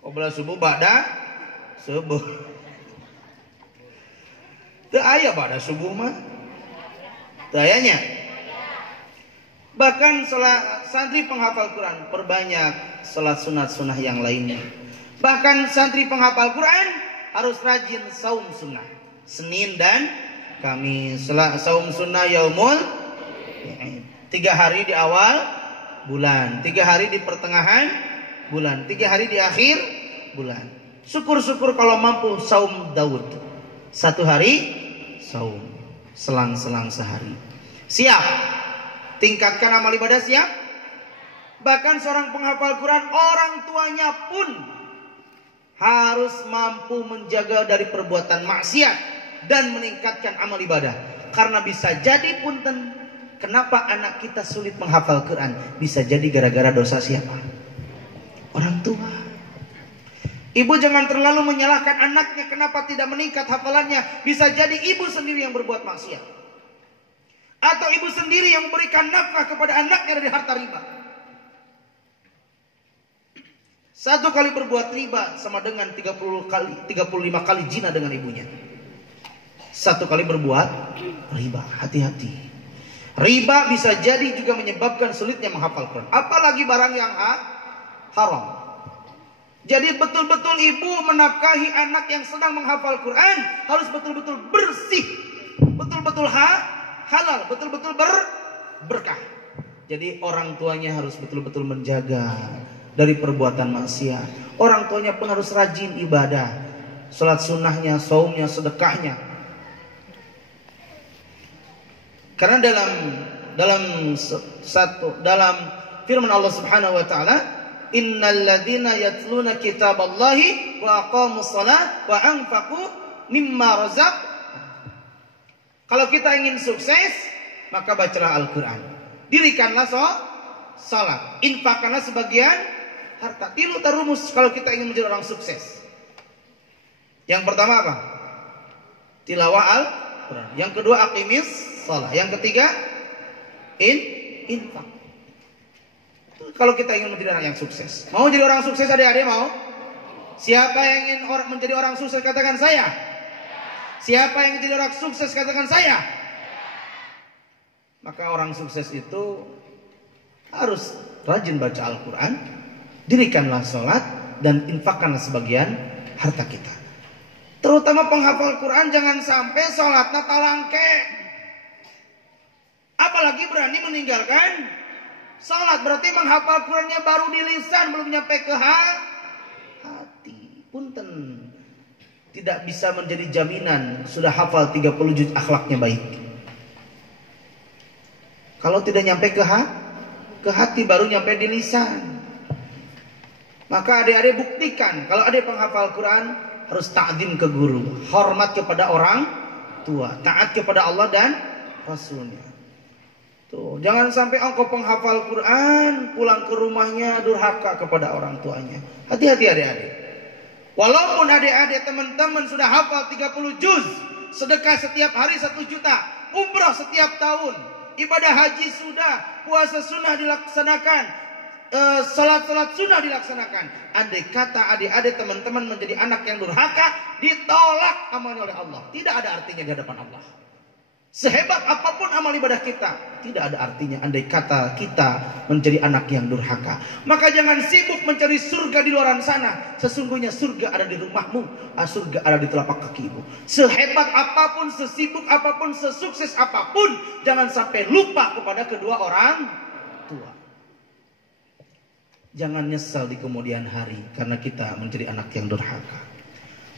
Qabla subuh ba'da subuh. Teu aya ba'da subuh mah. Teu ayanya. Bahkan santri penghafal Quran perbanyak salat sunat-sunah yang lainnya. Bahkan santri penghafal Quran harus rajin saum sunnah Senin dan Kamis. Saum sunnah yaumul 3 hari di awal bulan, 3 hari di pertengahan bulan, 3 hari di akhir bulan. Syukur-syukur kalau mampu saum Daud, 1 hari saum, selang-selang sehari. Siap? Tingkatkan amal ibadah, siap? Bahkan seorang penghafal Quran, orang tuanya pun harus mampu menjaga dari perbuatan maksiat dan meningkatkan amal ibadah. Karena bisa jadi punten, kenapa anak kita sulit menghafal Quran? Bisa jadi gara-gara dosa siapa? Orang tua. Ibu jangan terlalu menyalahkan anaknya kenapa tidak meningkat hafalannya. Bisa jadi ibu sendiri yang berbuat maksiat. Atau ibu sendiri yang memberikan nafkah kepada anaknya dari harta riba. 1 kali berbuat riba sama dengan 35 kali zina dengan ibunya. 1 kali berbuat riba, hati-hati. Riba bisa jadi juga menyebabkan sulitnya menghafal Quran. Apalagi barang yang haram. Jadi betul-betul ibu menafkahi anak yang sedang menghafal Quran harus betul-betul bersih, betul-betul halal, betul-betul berkah. Jadi orang tuanya harus betul-betul menjaga dari perbuatan maksiat. Orang tuanya pun harus rajin ibadah, salat sunnahnya, saumnya, sedekahnya. Karena dalam firman Allah Subhanahu wa taala, innal ladzina yatluna kitaballahi wa aqamus shalah wa anfaqu mimma razaq. Kalau kita ingin sukses, maka bacalah Al-Quran. Dirikanlah salat. Infakkanlah sebagian harta. 3 rumus kalau kita ingin menjadi orang sukses. Yang pertama apa? Tilawah Al-Quran. Yang kedua aqimis salat. Yang ketiga infak. Kalau kita ingin menjadi orang yang sukses. Mau jadi orang sukses adik-adik mau? Siapa yang ingin menjadi orang sukses katakan saya. Siapa yang jadi orang sukses katakan saya. Maka orang sukses itu harus rajin baca Al-Quran, dirikanlah sholat, dan infakkanlah sebagian harta kita. Terutama penghafal Quran jangan sampai sholatnya talangke. Apalagi berani meninggalkan sholat. Berarti menghafal Qurannya baru di lisan, belum nyampe ke hati. Punten. Tidak bisa menjadi jaminan sudah hafal 30 juz akhlaknya baik. Kalau tidak nyampe ke hati baru nyampe di lisan. Maka adik-adik buktikan kalau adik penghafal Quran harus ta'zim ke guru, hormat kepada orang tua, taat kepada Allah dan Rasulnya. Tuh, jangan sampai engkau penghafal Quran pulang ke rumahnya durhaka kepada orang tuanya. Hati-hati adik-adik. Walaupun adik-adik teman-teman sudah hafal 30 juz, sedekah setiap hari 1 juta, umrah setiap tahun, ibadah haji sudah, puasa sunnah dilaksanakan, salat-salat sunnah dilaksanakan. Andai kata adik-adik teman-teman menjadi anak yang durhaka, ditolak amalnya oleh Allah. Tidak ada artinya di hadapan Allah. Sehebat apapun amal ibadah kita, tidak ada artinya andai kata kita menjadi anak yang durhaka. Maka jangan sibuk mencari surga di luar sana. Sesungguhnya surga ada di rumahmu, surga ada di telapak kakimu. Sehebat apapun, sesibuk apapun, sesukses apapun, jangan sampai lupa kepada kedua orang tua. Jangan nyesal di kemudian hari karena kita menjadi anak yang durhaka.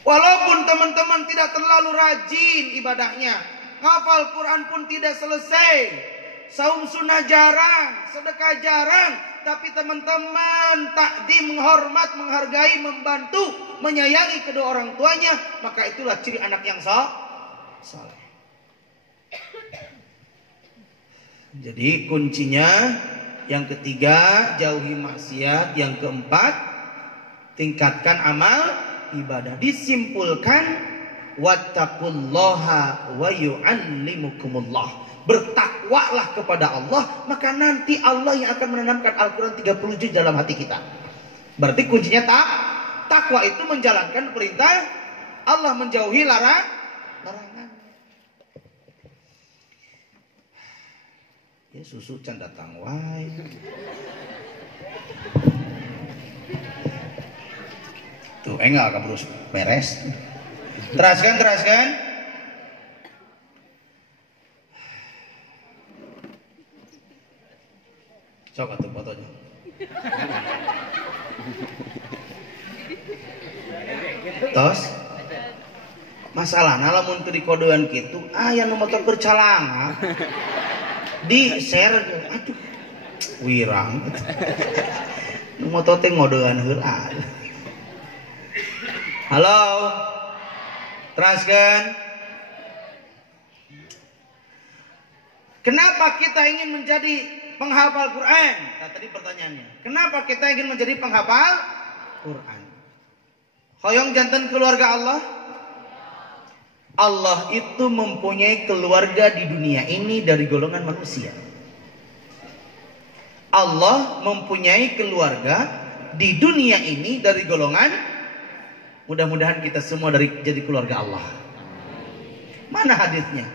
Walaupun teman-teman tidak terlalu rajin ibadahnya, hafal Quran pun tidak selesai, saum sunnah jarang, sedekah jarang, tapi teman-teman takdim, menghormat, menghargai, membantu, menyayangi kedua orang tuanya, maka itulah ciri anak yang saleh. Jadi kuncinya yang ketiga, jauhi maksiat. Yang keempat, tingkatkan amal ibadah. Disimpulkan wattaqullaha wa yu'allimukumullah. Bertakwalah kepada Allah, maka nanti Allah yang akan menanamkan Al-Quran 30 juz dalam hati kita. Berarti kuncinya takwa itu menjalankan perintah Allah, menjauhi larangan. Ya susu can datang wae. Tuh enggak kabur beres. Teraskan. Coba tuh fotonya. Tos masalahna lamun teu dikodean kitu aya nu motor bercalanga di share, aduh wirang nu motor teh ngodean heula. Halo, teraskan. Kenapa kita ingin menjadi penghafal Quran? Nah, tadi pertanyaannya, kenapa kita ingin menjadi penghafal Quran? Hoyong janten keluarga Allah. Allah itu mempunyai keluarga di dunia ini dari golongan manusia. Allah mempunyai keluarga di dunia ini dari golongan, mudah-mudahan kita semua jadi keluarga Allah. Mana hadisnya?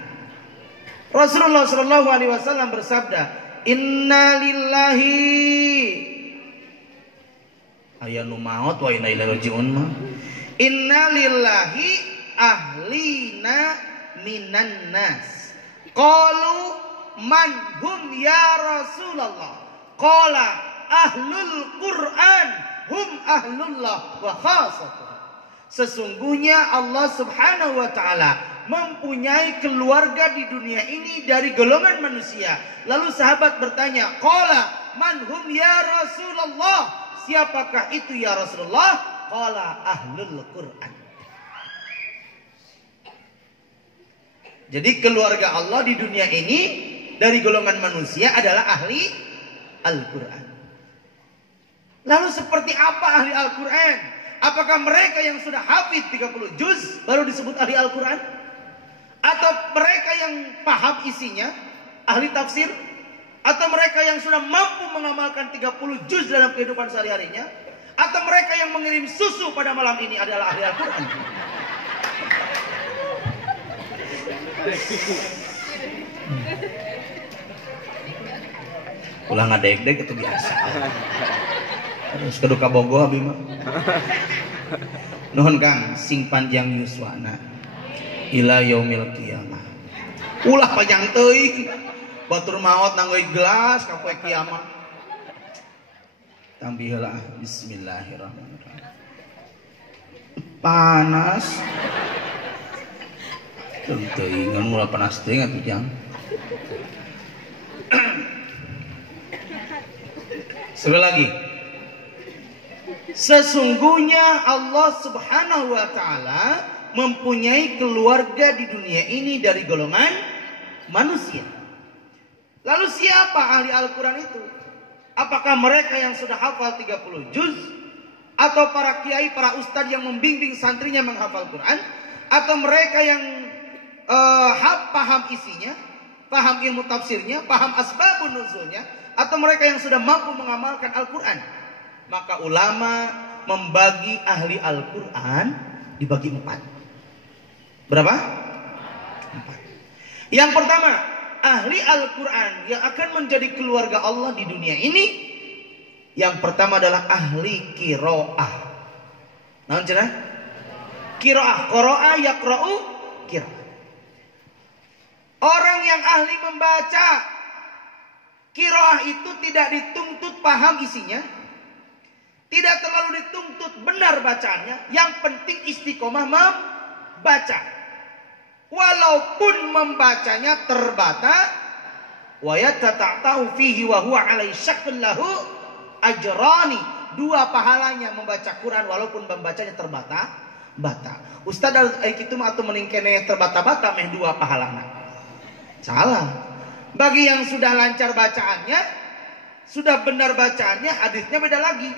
Rasulullah Shallallahu Alaihi Wasallam bersabda, Inna lillahi ayanu maut wa inna ilaihi rajiun ma. Inna lillahi ahlina minan nas. Qalu man hum ya Rasulullah? Qala ahlul Quran hum ahlullah wa khasatuh. Sesungguhnya Allah Subhanahu wa taala mempunyai keluarga di dunia ini dari golongan manusia. Lalu sahabat bertanya, qala man hum ya Rasulullah? Siapakah itu ya Rasulullah? Qala ahlul Quran. Jadi keluarga Allah di dunia ini dari golongan manusia adalah ahli Al-Quran. Lalu seperti apa ahli Al-Quran? Apakah mereka yang sudah hafid 30 juz baru disebut ahli Al-Quran? Atau mereka yang paham isinya, ahli tafsir? Atau mereka yang sudah mampu mengamalkan 30 juz dalam kehidupan sehari-harinya? Atau mereka yang mengirim susu pada malam ini adalah ahli Al-Quran? Ulah ngadek-dek itu biasa. Terus keduka bogoh abi mah. Nuhun Kang, sing panjang yuswana ila yaumil qiyamah. Ulah panjang teuing. Batur maot nanggoy gelas ka poe kiamat. Tambih heula bismillahirrahmanirrahim. Panas. Teuingan mulai panas teuing atuh jang. Sekali lagi. Sesungguhnya Allah Subhanahu wa taala mempunyai keluarga di dunia ini dari golongan manusia. Lalu siapa ahli Al-Quran itu? Apakah mereka yang sudah hafal 30 juz? Atau para kiai, para ustadz yang membimbing santrinya menghafal Quran? Atau mereka yang paham isinya, paham ilmu tafsirnya, paham asbabun nuzulnya? Atau mereka yang sudah mampu mengamalkan Al-Quran? Maka ulama membagi ahli Al-Quran dibagi 4. Berapa? 4. Yang pertama, ahli Al-Quran yang akan menjadi keluarga Allah di dunia ini, yang pertama adalah ahli qiraah. Naon cenah? Qiraah, qara'a yaqra'u qiraah. Orang yang ahli membaca. Qiraah itu tidak dituntut paham isinya, tidak terlalu dituntut benar bacaannya. Yang penting istiqomah membaca. Walaupun membacanya terbata, wa yatata'tahu fihi wa huwa alai syaqqin lahu ajrani. 2 pahalanya membaca Quran walaupun membacanya terbata-bata. Ustaz kitu mah atuh mending keneh terbata-bata meh 2 pahalana. Salah. Bagi yang sudah lancar bacaannya, sudah benar bacaannya, hadisnya beda lagi.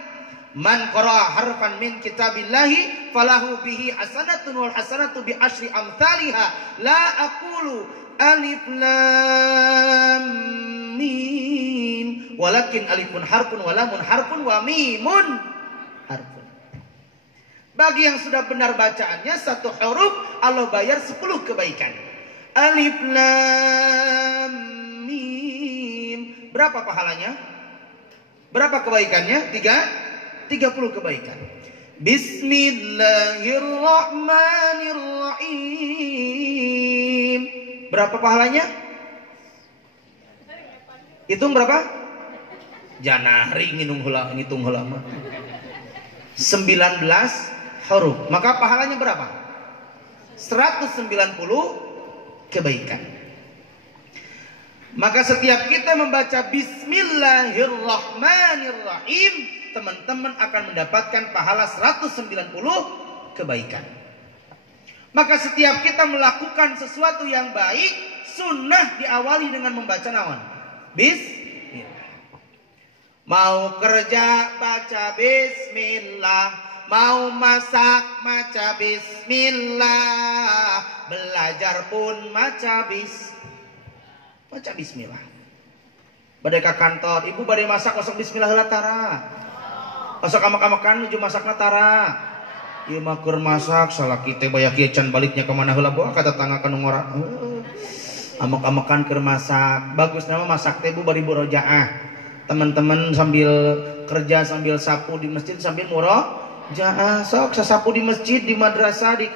Man qara'a harfan min kitabillahi falahu bihi hasanatun wal hasanatu bi asyri amsalha. La aqulu alif lam mim walakin alifun harfun wa lamun harfun wa mimun harfun. Bagi yang sudah benar bacaannya satu huruf Allah bayar 10 kebaikan. Alif lam mim. Berapa pahalanya? Berapa kebaikannya? 30 kebaikan. Bismillahirrahmanirrahim. Berapa pahalanya? Hitung berapa? Janari ngitung heula mah. 19 huruf. Maka pahalanya berapa? 190 kebaikan. Maka setiap kita membaca Bismillahirrahmanirrahim, teman-teman akan mendapatkan pahala 190 kebaikan. Maka setiap kita melakukan sesuatu yang baik, sunnah diawali dengan membaca naon? Bismillah. Mau kerja baca Bismillah. Mau masak maca bismillah. Belajar pun maca bismillah. Badai ka kantor, ibu badai masak masak bismillah heula tara. Masak amak-amakan nuju masakna tara. Ieu mah keur masak salaki teh baya kieu can baliknya ka mana heula bawa ka tetangga ka nu ngora. Amak-amakan keur masak. Bagus nama masak teh bu bari murojaah. Teman-teman sambil kerja sambil sapu di masjid sambil murojaah, sok sasapu di masjid, di madrasah, di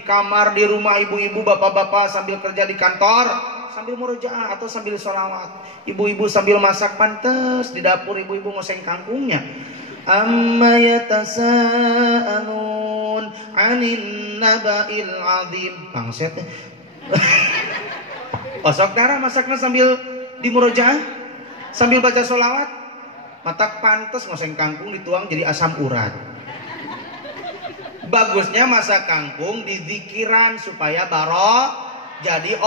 kamar, di rumah ibu-ibu, bapak-bapak sambil kerja di kantor, sambil murojaah atau sambil sholawat. Ibu-ibu sambil masak pantes di dapur ibu-ibu ngoseng kangkungnya. Amma yatasaalun 'anin naba'il 'adzim. Pangset. Osok darah masaknya sambil di murojaah, sambil baca sholawat. Matak pantes ngoseng kangkung dituang jadi asam urat. Bagusnya masak kangkung di zikiran supaya jadi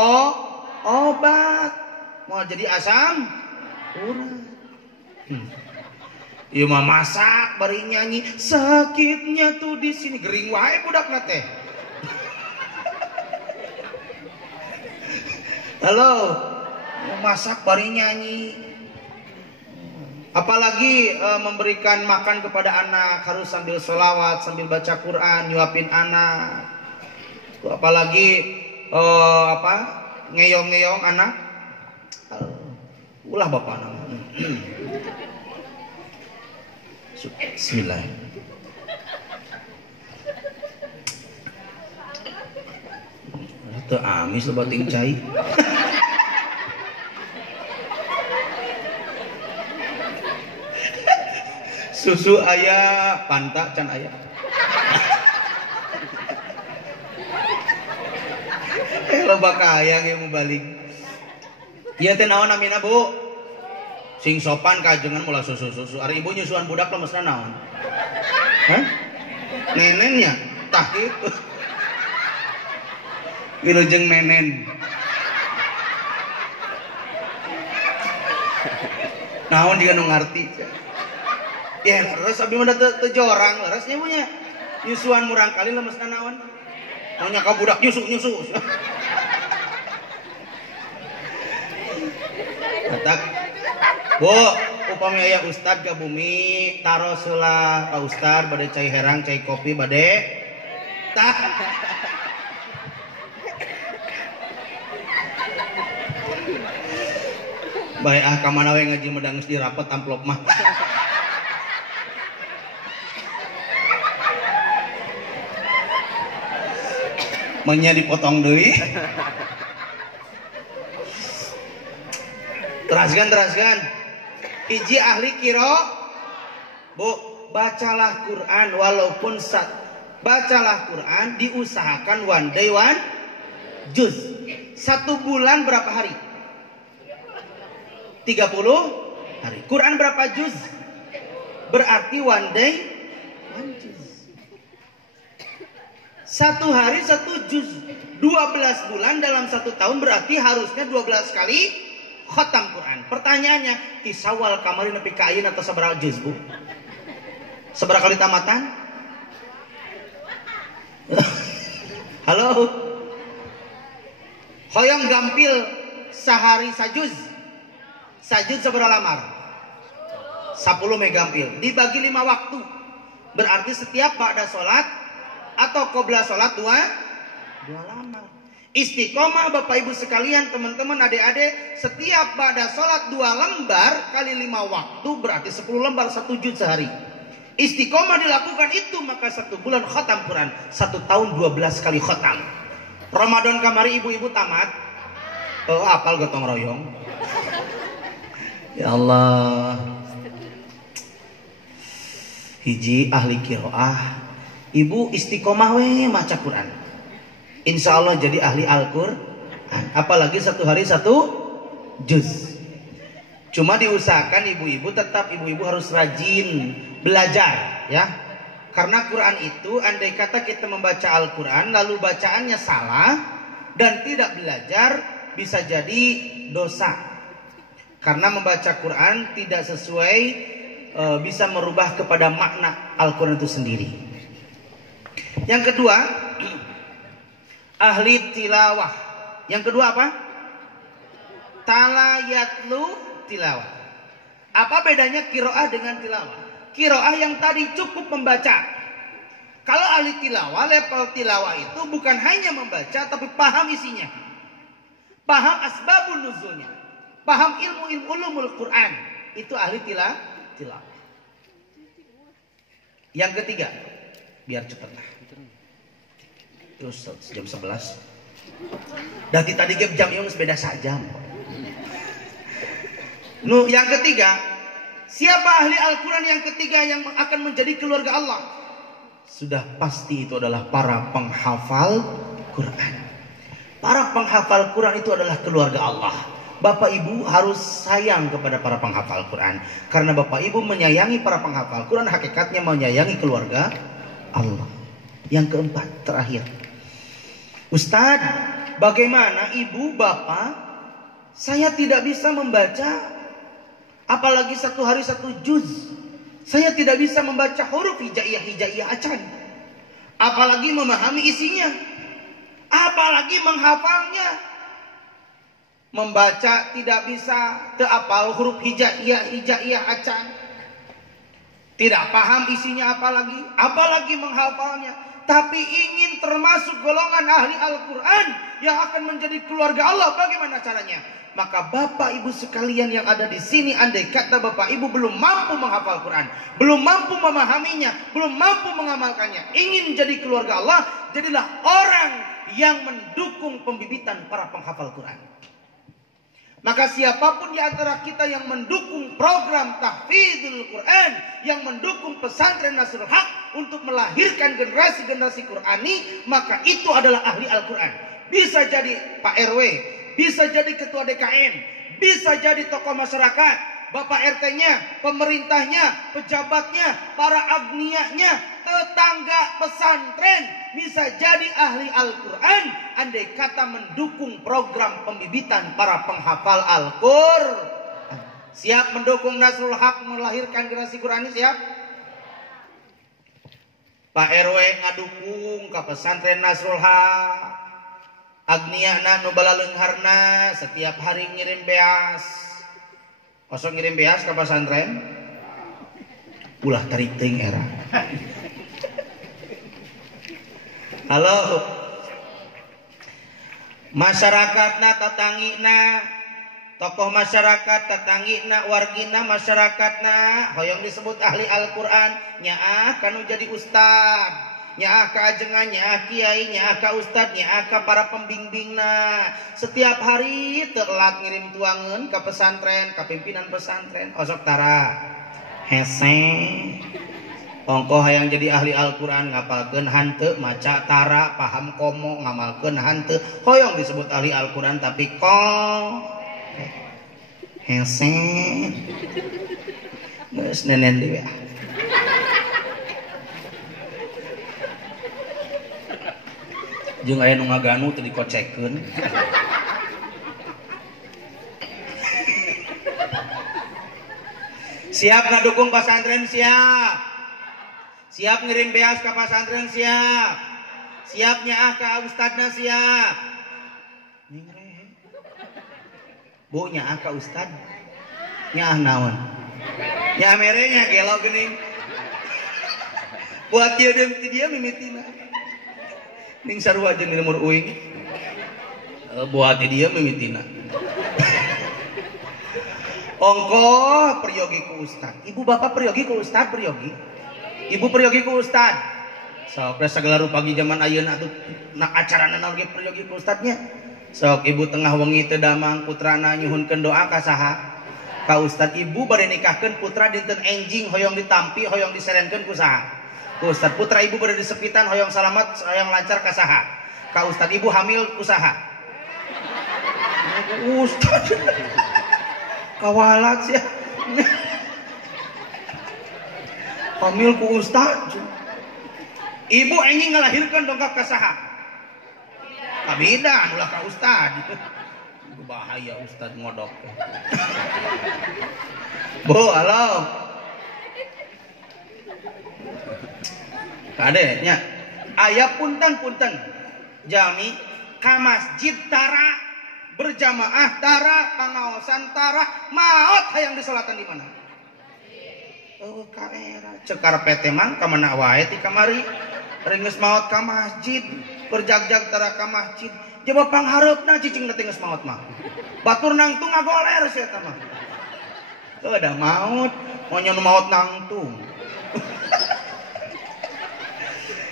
obat. Mau jadi asam urat. Ieu mah masak bari nyanyi, sakitnya tuh di sini gering wae budakna teh. Halo, masak bari nyanyi. Apalagi memberikan makan kepada anak harus sambil sholawat, sambil baca Quran, nyuapin anak. Apalagi ngeyong-ngeyong anak. Ulah bapak nama. Bismillah. Teu amis lo bating cai. Susu ayah, pantak can ayah. Loba kaya ge mau balik. Ieu teh naon namina Bu? Sing sopan kajengan mula susu-susu. Ari ibu nyusuan budak lemesna naon? Hah? Nenennya tah kitu. Wilujeng nenen. Naon juga nu ngarti. Ya, terus abdi mah teu jorang, leres nya punya. Nyusuan murang kali lemesna naon? Mau nya ka budak nyusu. Matak. Bu, upami aya ustad ka bumi, taros heula ka ustad bade cai herang, cai kopi bade. Tah. Bae ka mana we ngaji medang geus dirapet amplop mah. Menya dipotong deui. Teraskan. Hiji ahli kiro. Bu, bacalah Quran walaupun bacalah Quran diusahakan one day one juz. 1 bulan berapa hari? 30 hari. Quran berapa juz? Berarti one day one juz. 1 hari 1 juz. 12 bulan dalam 1 tahun berarti harusnya 12 kali khatam Quran. Pertanyaannya, tisawal kamari nepi ka ayeuna atau sabaraha juz, Bu? Seberapa kali tamatan? Halo. Hoyong gampil sehari sajuz. Sajuz seberapa lamar? 10 megampil. Dibagi 5 waktu. Berarti setiap ba'da sholat atau qobla sholat 2 lamar. Istiqomah Bapak Ibu sekalian, teman-teman, adik-adik, setiap ba'da sholat 2 lembar kali 5 waktu berarti 10 lembar 1 juz sehari. Istiqomah dilakukan itu maka 1 bulan khatam Quran, 1 tahun 12 kali khatam. Ramadan kamari ibu-ibu tamat. Oh, apal gotong royong. Ya Allah. Hiji ahli qiraah. Ibu istiqomah we maca Quran. Insya Allah jadi ahli Al-Quran. Apalagi 1 hari 1 juz. Cuma diusahakan ibu-ibu tetap ibu-ibu harus rajin belajar ya. Karena Quran itu andai kata kita membaca Al-Quran lalu bacaannya salah dan tidak belajar bisa jadi dosa. Karena membaca Quran tidak sesuai bisa merubah kepada makna Al-Quran itu sendiri. Yang kedua, ahli tilawah. Yang kedua apa? Talayatlu tilawah. Apa bedanya qiraah dengan tilawah? Qiraah yang tadi cukup membaca. Kalau ahli tilawah, level tilawah itu bukan hanya membaca tapi paham isinya. Paham asbabun nuzulnya. Paham ilmu ulumul Quran. Itu ahli tilawah. Yang ketiga, biar cepat lah. Terus jam 11. Dari tadi jam yang beda sajam. Yang ketiga, siapa ahli Al-Quran yang ketiga yang akan menjadi keluarga Allah? Sudah pasti itu adalah para penghafal Quran. Para penghafal Quran itu adalah keluarga Allah. Bapak Ibu harus sayang kepada para penghafal Quran. Karena Bapak Ibu menyayangi para penghafal Quran, hakikatnya menyayangi keluarga Allah. Yang keempat, terakhir. Ustadz, bagaimana ibu, bapak, saya tidak bisa membaca apalagi 1 hari 1 juz. Saya tidak bisa membaca huruf hijaiyah acan. Apalagi memahami isinya. Apalagi menghafalnya. Membaca tidak bisa terapal huruf hijaiyah acan. Tidak paham isinya apalagi menghafalnya. Tapi ingin termasuk golongan ahli Al-Quran yang akan menjadi keluarga Allah. Bagaimana caranya? Maka Bapak Ibu sekalian yang ada di sini, andai kata Bapak Ibu belum mampu menghafal Quran, belum mampu memahaminya, belum mampu mengamalkannya, ingin jadi keluarga Allah, jadilah orang yang mendukung pembibitan para penghafal Quran. Maka siapapun di antara kita yang mendukung program tahfidzul Quran, yang mendukung pesantren Nasrul Haq untuk melahirkan generasi-generasi Qurani, maka itu adalah ahli Al-Quran. Bisa jadi Pak RW, bisa jadi ketua DKM, bisa jadi tokoh masyarakat, Bapak RT-nya, pemerintahnya, pejabatnya, para agnianya, tetangga pesantren, bisa jadi ahli Al-Quran andai kata mendukung program pembibitan para penghafal Al-Quran. Siap mendukung Nasrul Haq melahirkan generasi Qurani, siap? Pak RW ngadukung ke pesantren Nasrul Haq. Agniana nu balaleungharna setiap hari ngirim beas. Kosong ngirim beas ke pesantren. Ulah tarik teuing era. Halo. Masyarakatna tetangina, tokoh masyarakat tetangina, wargina masyarakatna hoyong disebut ahli Al-Quran. Nyaah kanu jadi ustad, nyaah ka ajengan, nyaah kiai, nyaah ka ustad, nyaah ka para pembimbingna. Setiap hari telat ngirim tuangan ke pesantren, ke pimpinan pesantren. Osok tara hese ongkoh yang jadi ahli Al-Quran ngapalkeun hanteu, maca tara, paham komo, ngamalkeun hanteu, hoyong disebut ahli Al-Quran tapi kok hese geus nenen deui. Jeung aya nu ngaganu teu dikocekeun. Siap ngadukung pesantren, siap. Siap ngirim beas ke pesantren siap. Siap nyaah ke ustadna siap. Bu nyaah ke ustad. Nyaah naon? Nyaah merenya gelo geuning. Buat dia mimitina. Ning sarua jeung nomor uing. Buat dia mimitina. Ongko peryogi ku ustad. Ibu bapak peryogi ku ustad peryogi. Ibu peryogi ku ustad. Sok segala rupagi zaman ayeuna atuh nak acarana naon ge peryogi ku ustadnya. Sok ibu tengah wengi teu damang putrana nyuhunkeun doa ka saha? Ka ustad. Ibu bade nikahkeun putra dinten enjing hoyong ditampi hoyong diserenkeun ku saha? Ku ustad. Putra ibu bade disepitan hoyong salamat hoyong lancar ka saha? Ka ustad. Ibu hamil ku saha? Ustad. Kawalat sih. Hamil ku ustad. Ibu enjing ngalahirkeun dongkap ka saha? Ka bidan ulah ka ustad. Bahaya ustad ngodok. Bu, halo. Kade nya aya punten jami ka masjid tara berjamaah tara pangaosan tara maot hayang disolatan di mana? Oh ka era cekar PT mang ka mana wae ti kamari ringeus maot ka masjid berjagjag tara ka masjid jaba panghareupna cicing teh geus maot mah batur nangtung ngagoler sia eta mah teu ada maot monyon maot nangtung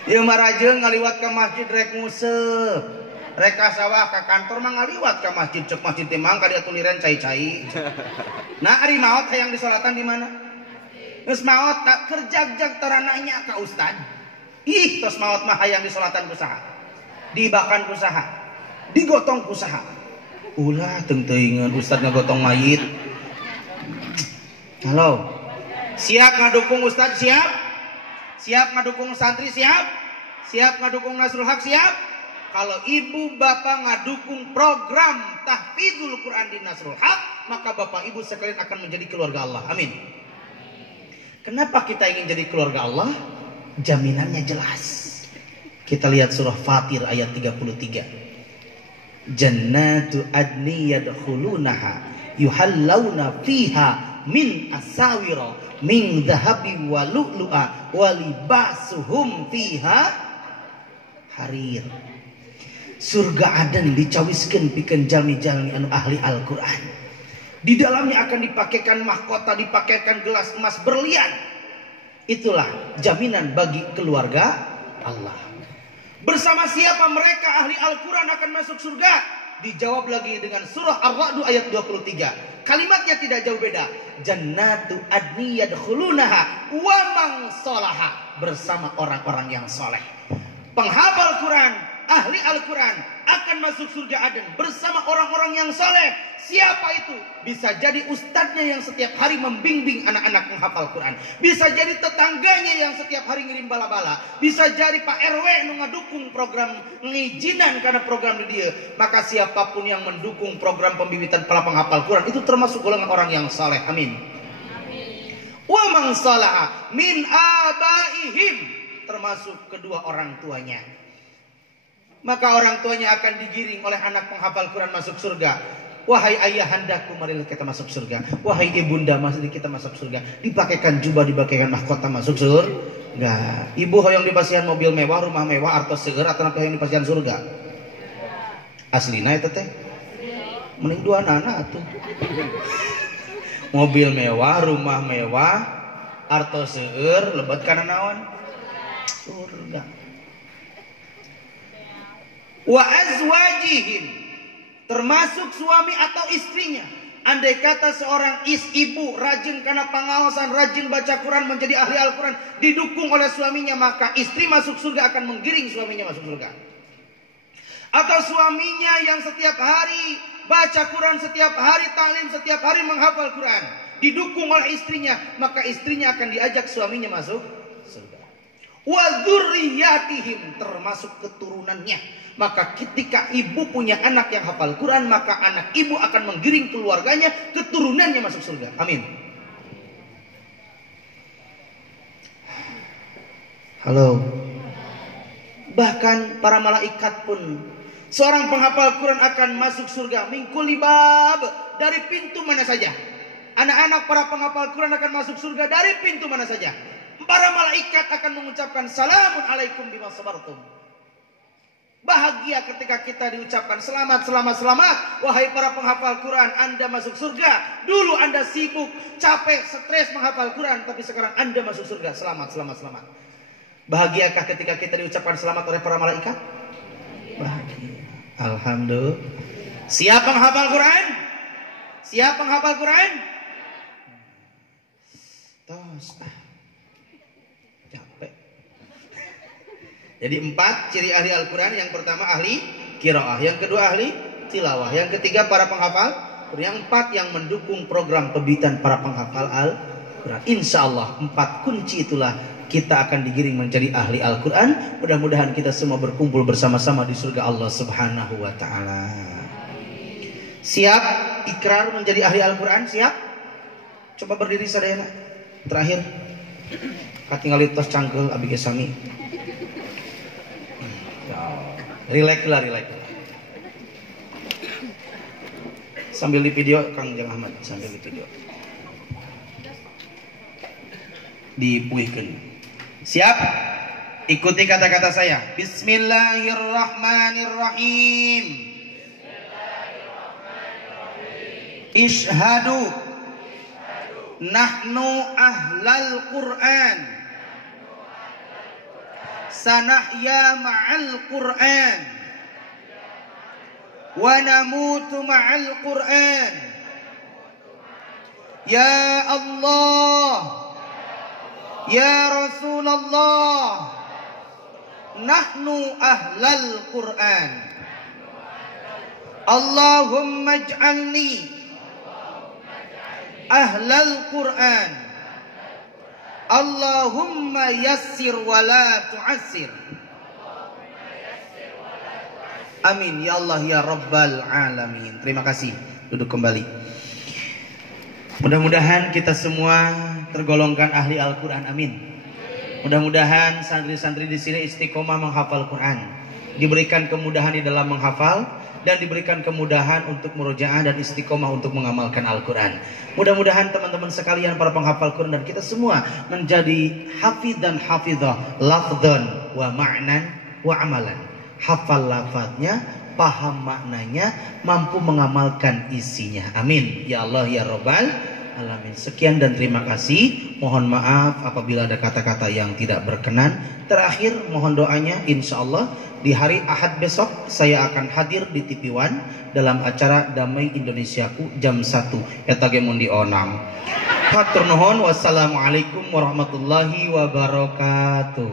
ieu mah rajeung ngaliwat ka masjid rek nguseup rek ka sawah ka kantor mah ngaliwat ka masjid cek masjid teh mang ka dieu tuliran cai-cai nah ari maot hayang disolatan di mana? Geus maot tak kerjagjag tara nanya ka ustad. Ih, tos maot mah hayang disolatan ku saha? Dibakan ku saha? Digotong ku saha? Ulah teung teuingeun ustad ngagotong mayit. Halo. Siap ngadukung ustad siap? Siap ngadukung santri siap? Siap ngadukung Nasrul Haq siap? Kalau ibu bapak ngadukung program tahfidzul Quran di Nasrul Haq, maka bapak ibu sekalian akan menjadi keluarga Allah. Amin. Kenapa kita ingin jadi keluarga Allah? Jaminannya jelas. Kita lihat surah Fatir ayat 33. Jannatu adni yadkhulunaha yuhallawna fiha min asawira min dhahabi wa lu'lu'a wa libasuhum fiha harir. Surga Aden dicawiskeun pikeun jalmi-jalmi anu ahli Al-Qur'an. Di dalamnya akan dipakaikan mahkota, dipakaikan gelas emas berlian. Itulah jaminan bagi keluarga Allah. Bersama siapa mereka ahli Al-Quran akan masuk surga? Dijawab lagi dengan surah Ar-Ra'd ayat 23. Kalimatnya tidak jauh beda. Jannatu adni yadkhulunaha wa man sholaha. Bersama orang-orang yang soleh. Penghafal Quran, ahli Al-Quran akan masuk surga Aden bersama orang-orang yang soleh. Siapa itu? Bisa jadi ustadznya yang setiap hari membimbing anak-anak menghafal Quran. Bisa jadi tetangganya yang setiap hari ngirim bala-bala. Bisa jadi Pak RW yang ngedukung program ngijinan karena program di dia. Maka siapapun yang mendukung program pembibitan para penghafal Quran itu termasuk golongan orang yang soleh. Amin. Wa man salaha min abaihim, termasuk kedua orang tuanya. Maka orang tuanya akan digiring oleh anak penghafal Quran masuk surga. Wahai ayahandaku, marilah kita masuk surga. Wahai ibunda, mari kita masuk surga. Dipakaikan jubah, dipakaikan mahkota masuk surga. Ibu hoyong dipasihan mobil mewah, rumah mewah, artos seueur atau hoyong dipasihan surga. Aslina itu teh. Mending dua nana atuh. Mobil mewah, rumah mewah, artos seueur, lebat kana naon? Surga. Wa azwajihim, termasuk suami atau istrinya. Andai kata seorang ibu rajin karena pengawasan, rajin baca Quran, menjadi ahli Al-Quran, didukung oleh suaminya, maka istri masuk surga akan menggiring suaminya masuk surga. Atau suaminya yang setiap hari baca Quran, setiap hari taklim, setiap hari menghafal Quran, didukung oleh istrinya, maka istrinya akan diajak suaminya masuk surga. Wa dzurriyyatihim, termasuk keturunannya. Maka ketika ibu punya anak yang hafal Quran, maka anak ibu akan menggiring keluarganya, keturunannya masuk surga. Amin. Halo. Bahkan para malaikat pun, seorang penghafal Quran akan masuk surga min kulli bab, dari pintu mana saja. Anak-anak para penghafal Quran akan masuk surga dari pintu mana saja. Para malaikat akan mengucapkan salamun alaikum bima sabartum. Bahagia ketika kita diucapkan selamat, selamat, selamat. Wahai para penghafal Quran, Anda masuk surga. Dulu Anda sibuk, capek, stres menghafal Quran, tapi sekarang Anda masuk surga. Selamat, selamat, selamat. Bahagiakah ketika kita diucapkan selamat oleh para malaikat? Bahagia. Alhamdulillah. Siap menghafal Quran? Siap menghafal Quran? Tos. Capek. Jadi 4 ciri ahli Al-Quran. Yang pertama ahli qiraah, yang kedua ahli tilawah, yang ketiga para penghafal, yang 4 yang mendukung program pembibitan para penghafal Al-Quran. Insya Allah 4 kunci itulah kita akan digiring menjadi ahli Al-Quran. Mudah-mudahan kita semua berkumpul bersama-sama di surga Allah Subhanahu wa ta'ala. Siap ikrar menjadi ahli Al-Quran? Siap? Coba berdiri sadayana. Terakhir katingali tos cangkel abi gesami. Relax lah. Sambil di video Kang Jang Ahmad, sambil di video. Dipuihkeun. Siap? Ikuti kata-kata saya. Bismillahirrahmanirrahim. Ishhadu nahnu ahlal Qur'an sanahya ma'al Qur'an wa namutu ma'al Qur'an. Ya Allah, ya Rasulullah, nahnu ahlal Qur'an. Allahumma ij'alni ahlal Qur'an. Allahumma yassir wa la tu'assir. Amin ya Allah ya Rabbal alamin. Terima kasih. Duduk kembali. Mudah-mudahan kita semua tergolongkan ahli Al-Quran. Amin. Mudah-mudahan santri-santri di sini istiqomah menghafal Quran, diberikan kemudahan di dalam menghafal, dan diberikan kemudahan untuk murojaah dan istiqomah untuk mengamalkan Al-Quran. Mudah-mudahan teman-teman sekalian para penghafal Quran dan kita semua menjadi hafidh dan hafidhah, lafdhan wa ma'nan wa amalan. Hafal lafadznya, paham maknanya, mampu mengamalkan isinya. Amin ya Allah ya Rabbal alamin. Sekian dan terima kasih. Mohon maaf apabila ada kata-kata yang tidak berkenan. Terakhir mohon doanya, insya Allah di hari Ahad besok saya akan hadir di TV One dalam acara Damai Indonesiaku jam 1 eta ge mun di onam. Hatur nuhun, wassalamualaikum warahmatullahi wabarakatuh.